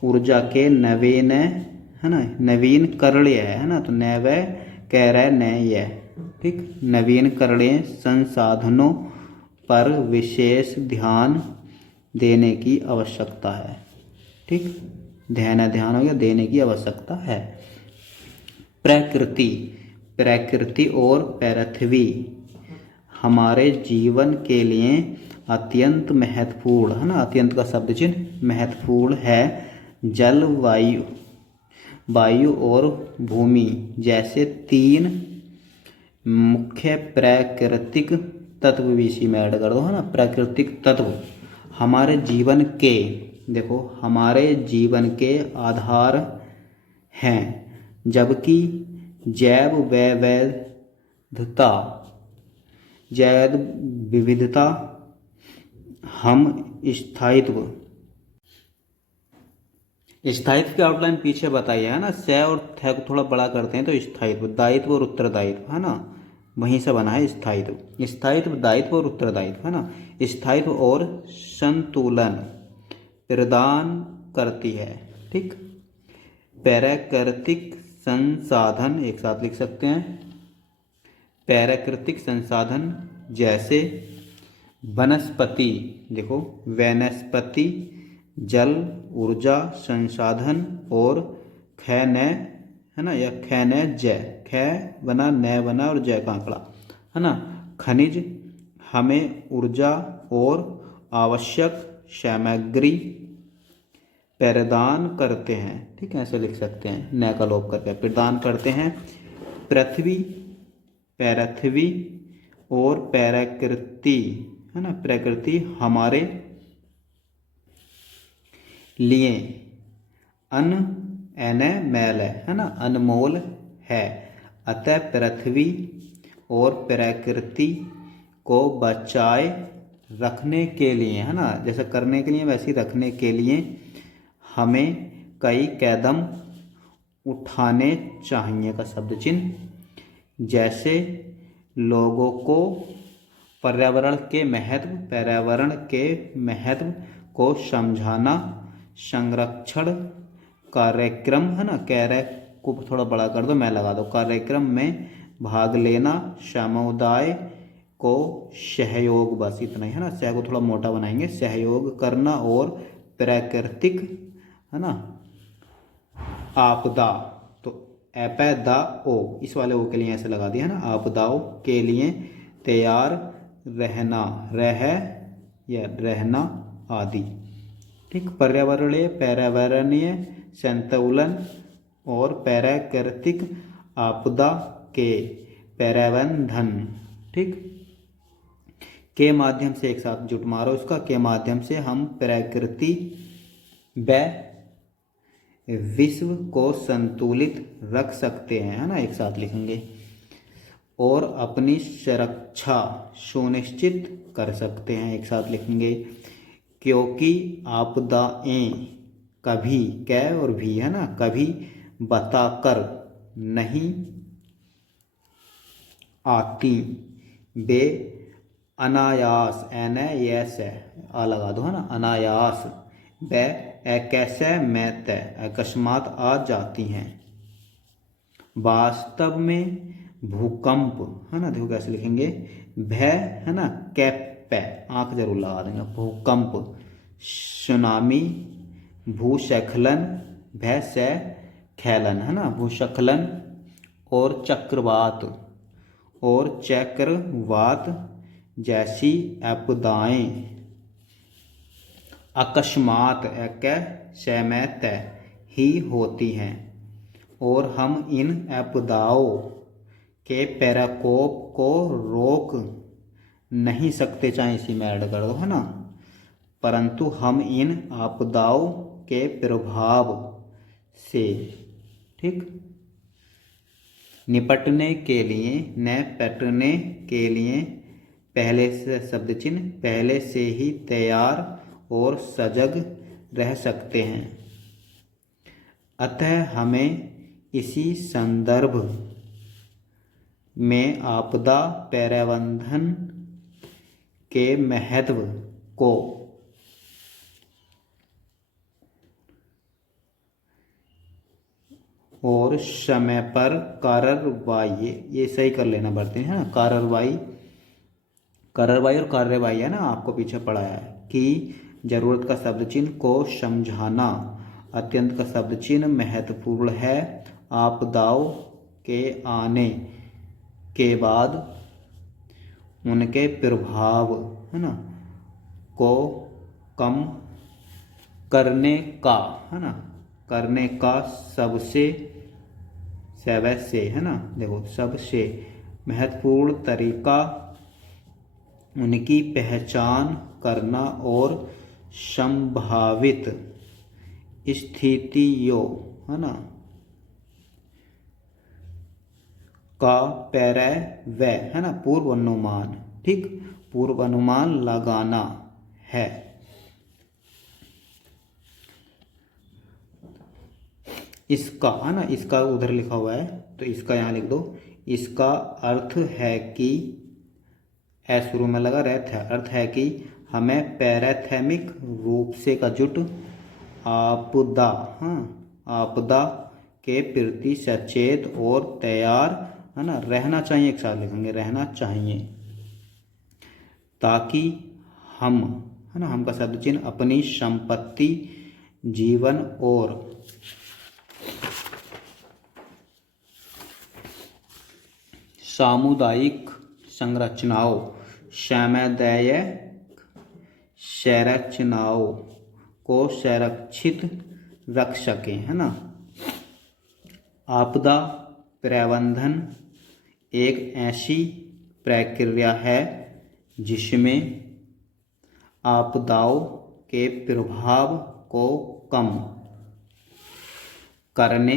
ऊर्जा के नवीन, है ना, नवीन करणीय है ना, तो नव कह रहा है नय, ठीक, नवीन करणीय संसाधनों पर विशेष ध्यान देने की आवश्यकता है, ठीक, ध्यान हो गया, देने की आवश्यकता है। प्रकृति और पृथ्वी हमारे जीवन के लिए अत्यंत महत्वपूर्ण, है ना, अत्यंत का शब्द चिन्ह महत्वपूर्ण है। जल, वायु और भूमि जैसे 3 मुख्य प्राकृतिक तत्व भी इसी में ऐड कर दो, है ना, प्राकृतिक तत्व हमारे जीवन के, देखो, हमारे जीवन के आधार हैं, जबकि जैव विविधता हम स्थायित्व की आउटलाइन पीछे बताइए, है ना, से और थे को थोड़ा बड़ा करते हैं तो स्थायित्व, दायित्व और उत्तरदायित्व, है ना, वहीं से बना है स्थायित्व, दायित्व और उत्तरदायित्व, है ना, स्थायित्व और संतुलन प्रदान करती है, ठीक। प्राकृतिक संसाधन एक साथ लिख सकते हैं, प्राकृतिक संसाधन जैसे वनस्पति, देखो, वनस्पति, जल, ऊर्जा, संसाधन और खनिज, है ना, या खनिज, ख बना, न बना और जय कांकड़ा, है ना, खनिज हमें ऊर्जा और आवश्यक सामग्री प्रदान करते हैं, ठीक है, ऐसे लिख सकते हैं, न का लोप करके प्रदान करते हैं। पृथ्वी और प्रकृति, है ना, प्रकृति हमारे लिए अनमोल है ना, अनमोल है। अतः पृथ्वी और प्रकृति को बचाए रखने के लिए, है ना, जैसे करने के लिए वैसे ही रखने के लिए हमें कई कदम उठाने चाहिए का शब्द चिन्ह, जैसे लोगों को पर्यावरण के महत्व को समझाना, संरक्षण कार्यक्रम, है ना, कैरे को थोड़ा बड़ा कर दो, मैं लगा दो, कार्यक्रम में भाग लेना, समुदाय को सहयोग, बस इतना ही, है ना, सह को थोड़ा मोटा बनाएंगे, सहयोग करना और प्राकृतिक, है ना, आपदा, तो आपदा ओ, इस वाले ओ के लिए ऐसे लगा दिया, है ना, आपदाओं के लिए तैयार रहना आदि, ठीक। पर्यावरणीय संतुलन और प्राकृतिक आपदा के प्रबंधन, ठीक, के माध्यम से, एक साथ जुट मारो इसका, के माध्यम से हम प्रकृति व विश्व को संतुलित रख सकते हैं, है ना, एक साथ लिखेंगे, और अपनी सुरक्षा सुनिश्चित कर सकते हैं, एक साथ लिखेंगे, क्योंकि आपदाएं कभी, कै और भी, है ना, कभी बताकर नहीं आती, वे अनायास, अनायास आ लगा दो, है ना, अनायास व कैसे में तय अकस्मात आ जाती हैं। वास्तव में भूकंप, है ना, देखो कैसे लिखेंगे, भय, है ना, कैप, आंख जरूर लगा देंगे, भूकंप, सुनामी, भूस्खलन, भय से खैलन, है ना, भूस्खलन और चक्रवात जैसी आपदाएं अकस्मात समय ही होती हैं, और हम इन आपदाओं के प्रकोप को रोक नहीं सकते, चाहे इसी में ऐड कर दो, है ना, परंतु हम इन आपदाओं के प्रभाव से, ठीक, निपटने के लिए पहले से शब्द चिन्ह पहले से ही तैयार और सजग रह सकते हैं। अतः हमें इसी संदर्भ में आपदा प्रबंधन के महत्व को और समय पर कार्रवाई, ये सही कर लेना पड़ते हैं ना, कार्रवाई और कार्यवाही है ना, आपको पीछे पढ़ाया है कि जरूरत का शब्द चिन्ह को समझाना, अत्यंत का शब्द चिन्ह महत्वपूर्ण है। आपदाओं के आने के बाद उनके प्रभाव, है ना, को कम करने का, है ना, करने का सबसे है ना, देखो, सबसे महत्वपूर्ण तरीका उनकी पहचान करना और संभावित स्थितियों, है ना, का है ना, पूर्वानुमान, ठीक, पूर्वानुमान लगाना है। इसका, है ना, इसका उधर लिखा हुआ है तो इसका यहाँ लिख दो। इसका अर्थ है कि, शुरू में लगा रहता है, अर्थ है कि हमें प्राथमिक रूप से का जुट आपदा, आपदा के प्रति सचेत और तैयार, है ना, रहना चाहिए। एक साथ लिखेंगे, रहना चाहिए, ताकि हम, है ना, हम का शब्द चिन्ह अपनी संपत्ति, जीवन और सामुदायिक संरचनाओं, सामुदायिक संरचनाओं को संरक्षित रख सकें, है ना। आपदा प्रबंधन एक ऐसी प्रक्रिया है जिसमें आपदाओं के प्रभाव को कम करने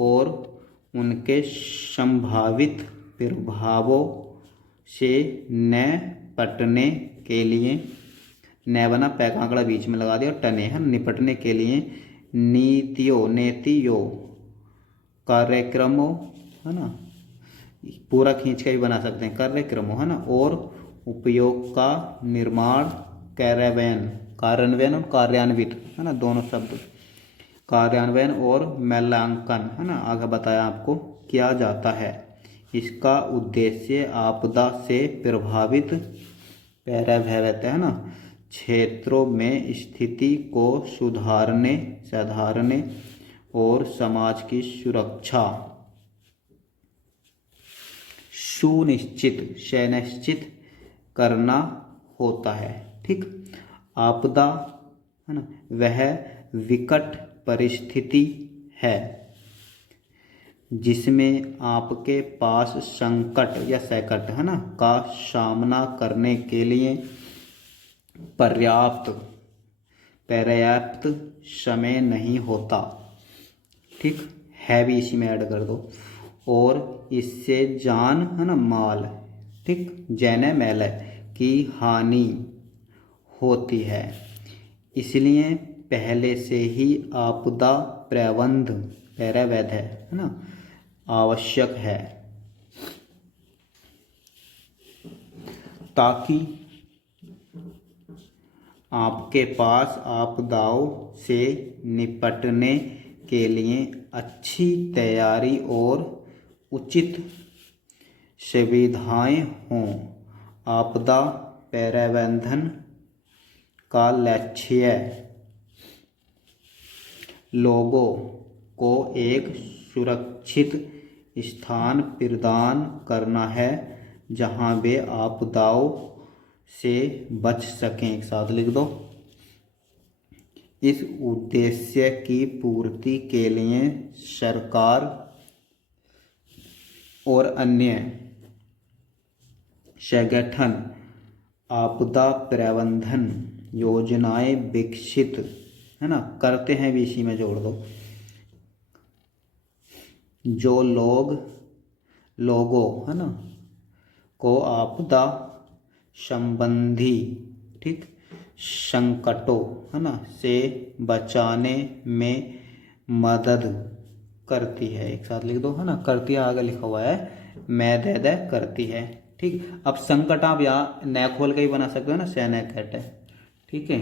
और उनके संभावित प्रभावों से निपटने के लिए, न बना पैकांकड़ा बीच में लगा दिया, टने, है, निपटने के लिए नीतियों कार्यक्रमों, है ना, पूरा खींच के भी बना सकते हैं, कार्यक्रमों, है ना, और उपयोग का निर्माण, कार्यान्वयन और कार्यान्वित, है ना, दोनों शब्द, कार्यान्वयन और मूल्यांकन, है ना, आगे बताया आपको किया जाता है। इसका उद्देश्य आपदा से प्रभावित है ना, क्षेत्रों में स्थिति को सुधारने और समाज की सुरक्षा सुनिश्चित करना होता है, ठीक। आपदा, है ना, वह विकट परिस्थिति है जिसमें आपके पास संकट, है ना, का सामना करने के लिए पर्याप्त समय नहीं होता, ठीक है, भी इसी में ऐड कर दो, और इससे जान, है ना, माल, ठीक, जैने मैल की हानि होती है। इसलिए पहले से ही आपदा प्रबंधन है ना, आवश्यक है, ताकि आपके पास आपदाओं से निपटने के लिए अच्छी तैयारी और उचित सुविधाएं हों। आपदा प्रबंधन का लक्ष्य लोगों को एक सुरक्षित स्थान प्रदान करना है जहां वे आपदाओं से बच सकें। एक साथ लिख दो। इस उद्देश्य की पूर्ति के लिए सरकार और अन्य संगठन आपदा प्रबंधन योजनाएं विकसित, है ना, करते हैं भी इसी में जोड़ दो, जो लोगों, है ना, को आपदा संबंधी, ठीक, संकटों, है ना, से बचाने में मदद करती है। एक साथ लिख दो, है ना, करती है आगे लिखा हुआ है, मैं दे दे करती है। ठीक, अब संकट आप यहाँ न खोल के ही बना सकते हो ना, सैनकट है। ठीक है,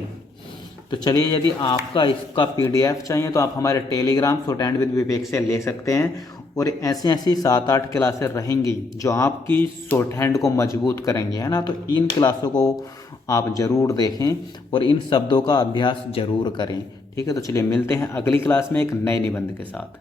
तो चलिए, यदि आपका इसका पीडीएफ चाहिए तो आप हमारे टेलीग्राम शॉर्ट हैंड विद विवेक से ले सकते हैं। और ऐसी ऐसी 7-8 क्लासें रहेंगी जो आपकी शॉर्ट हैंड को मजबूत करेंगे, है ना। तो इन क्लासों को आप ज़रूर देखें और इन शब्दों का अभ्यास ज़रूर करें। ठीक है, तो चलिए मिलते हैं अगली क्लास में एक नए निबंध के साथ।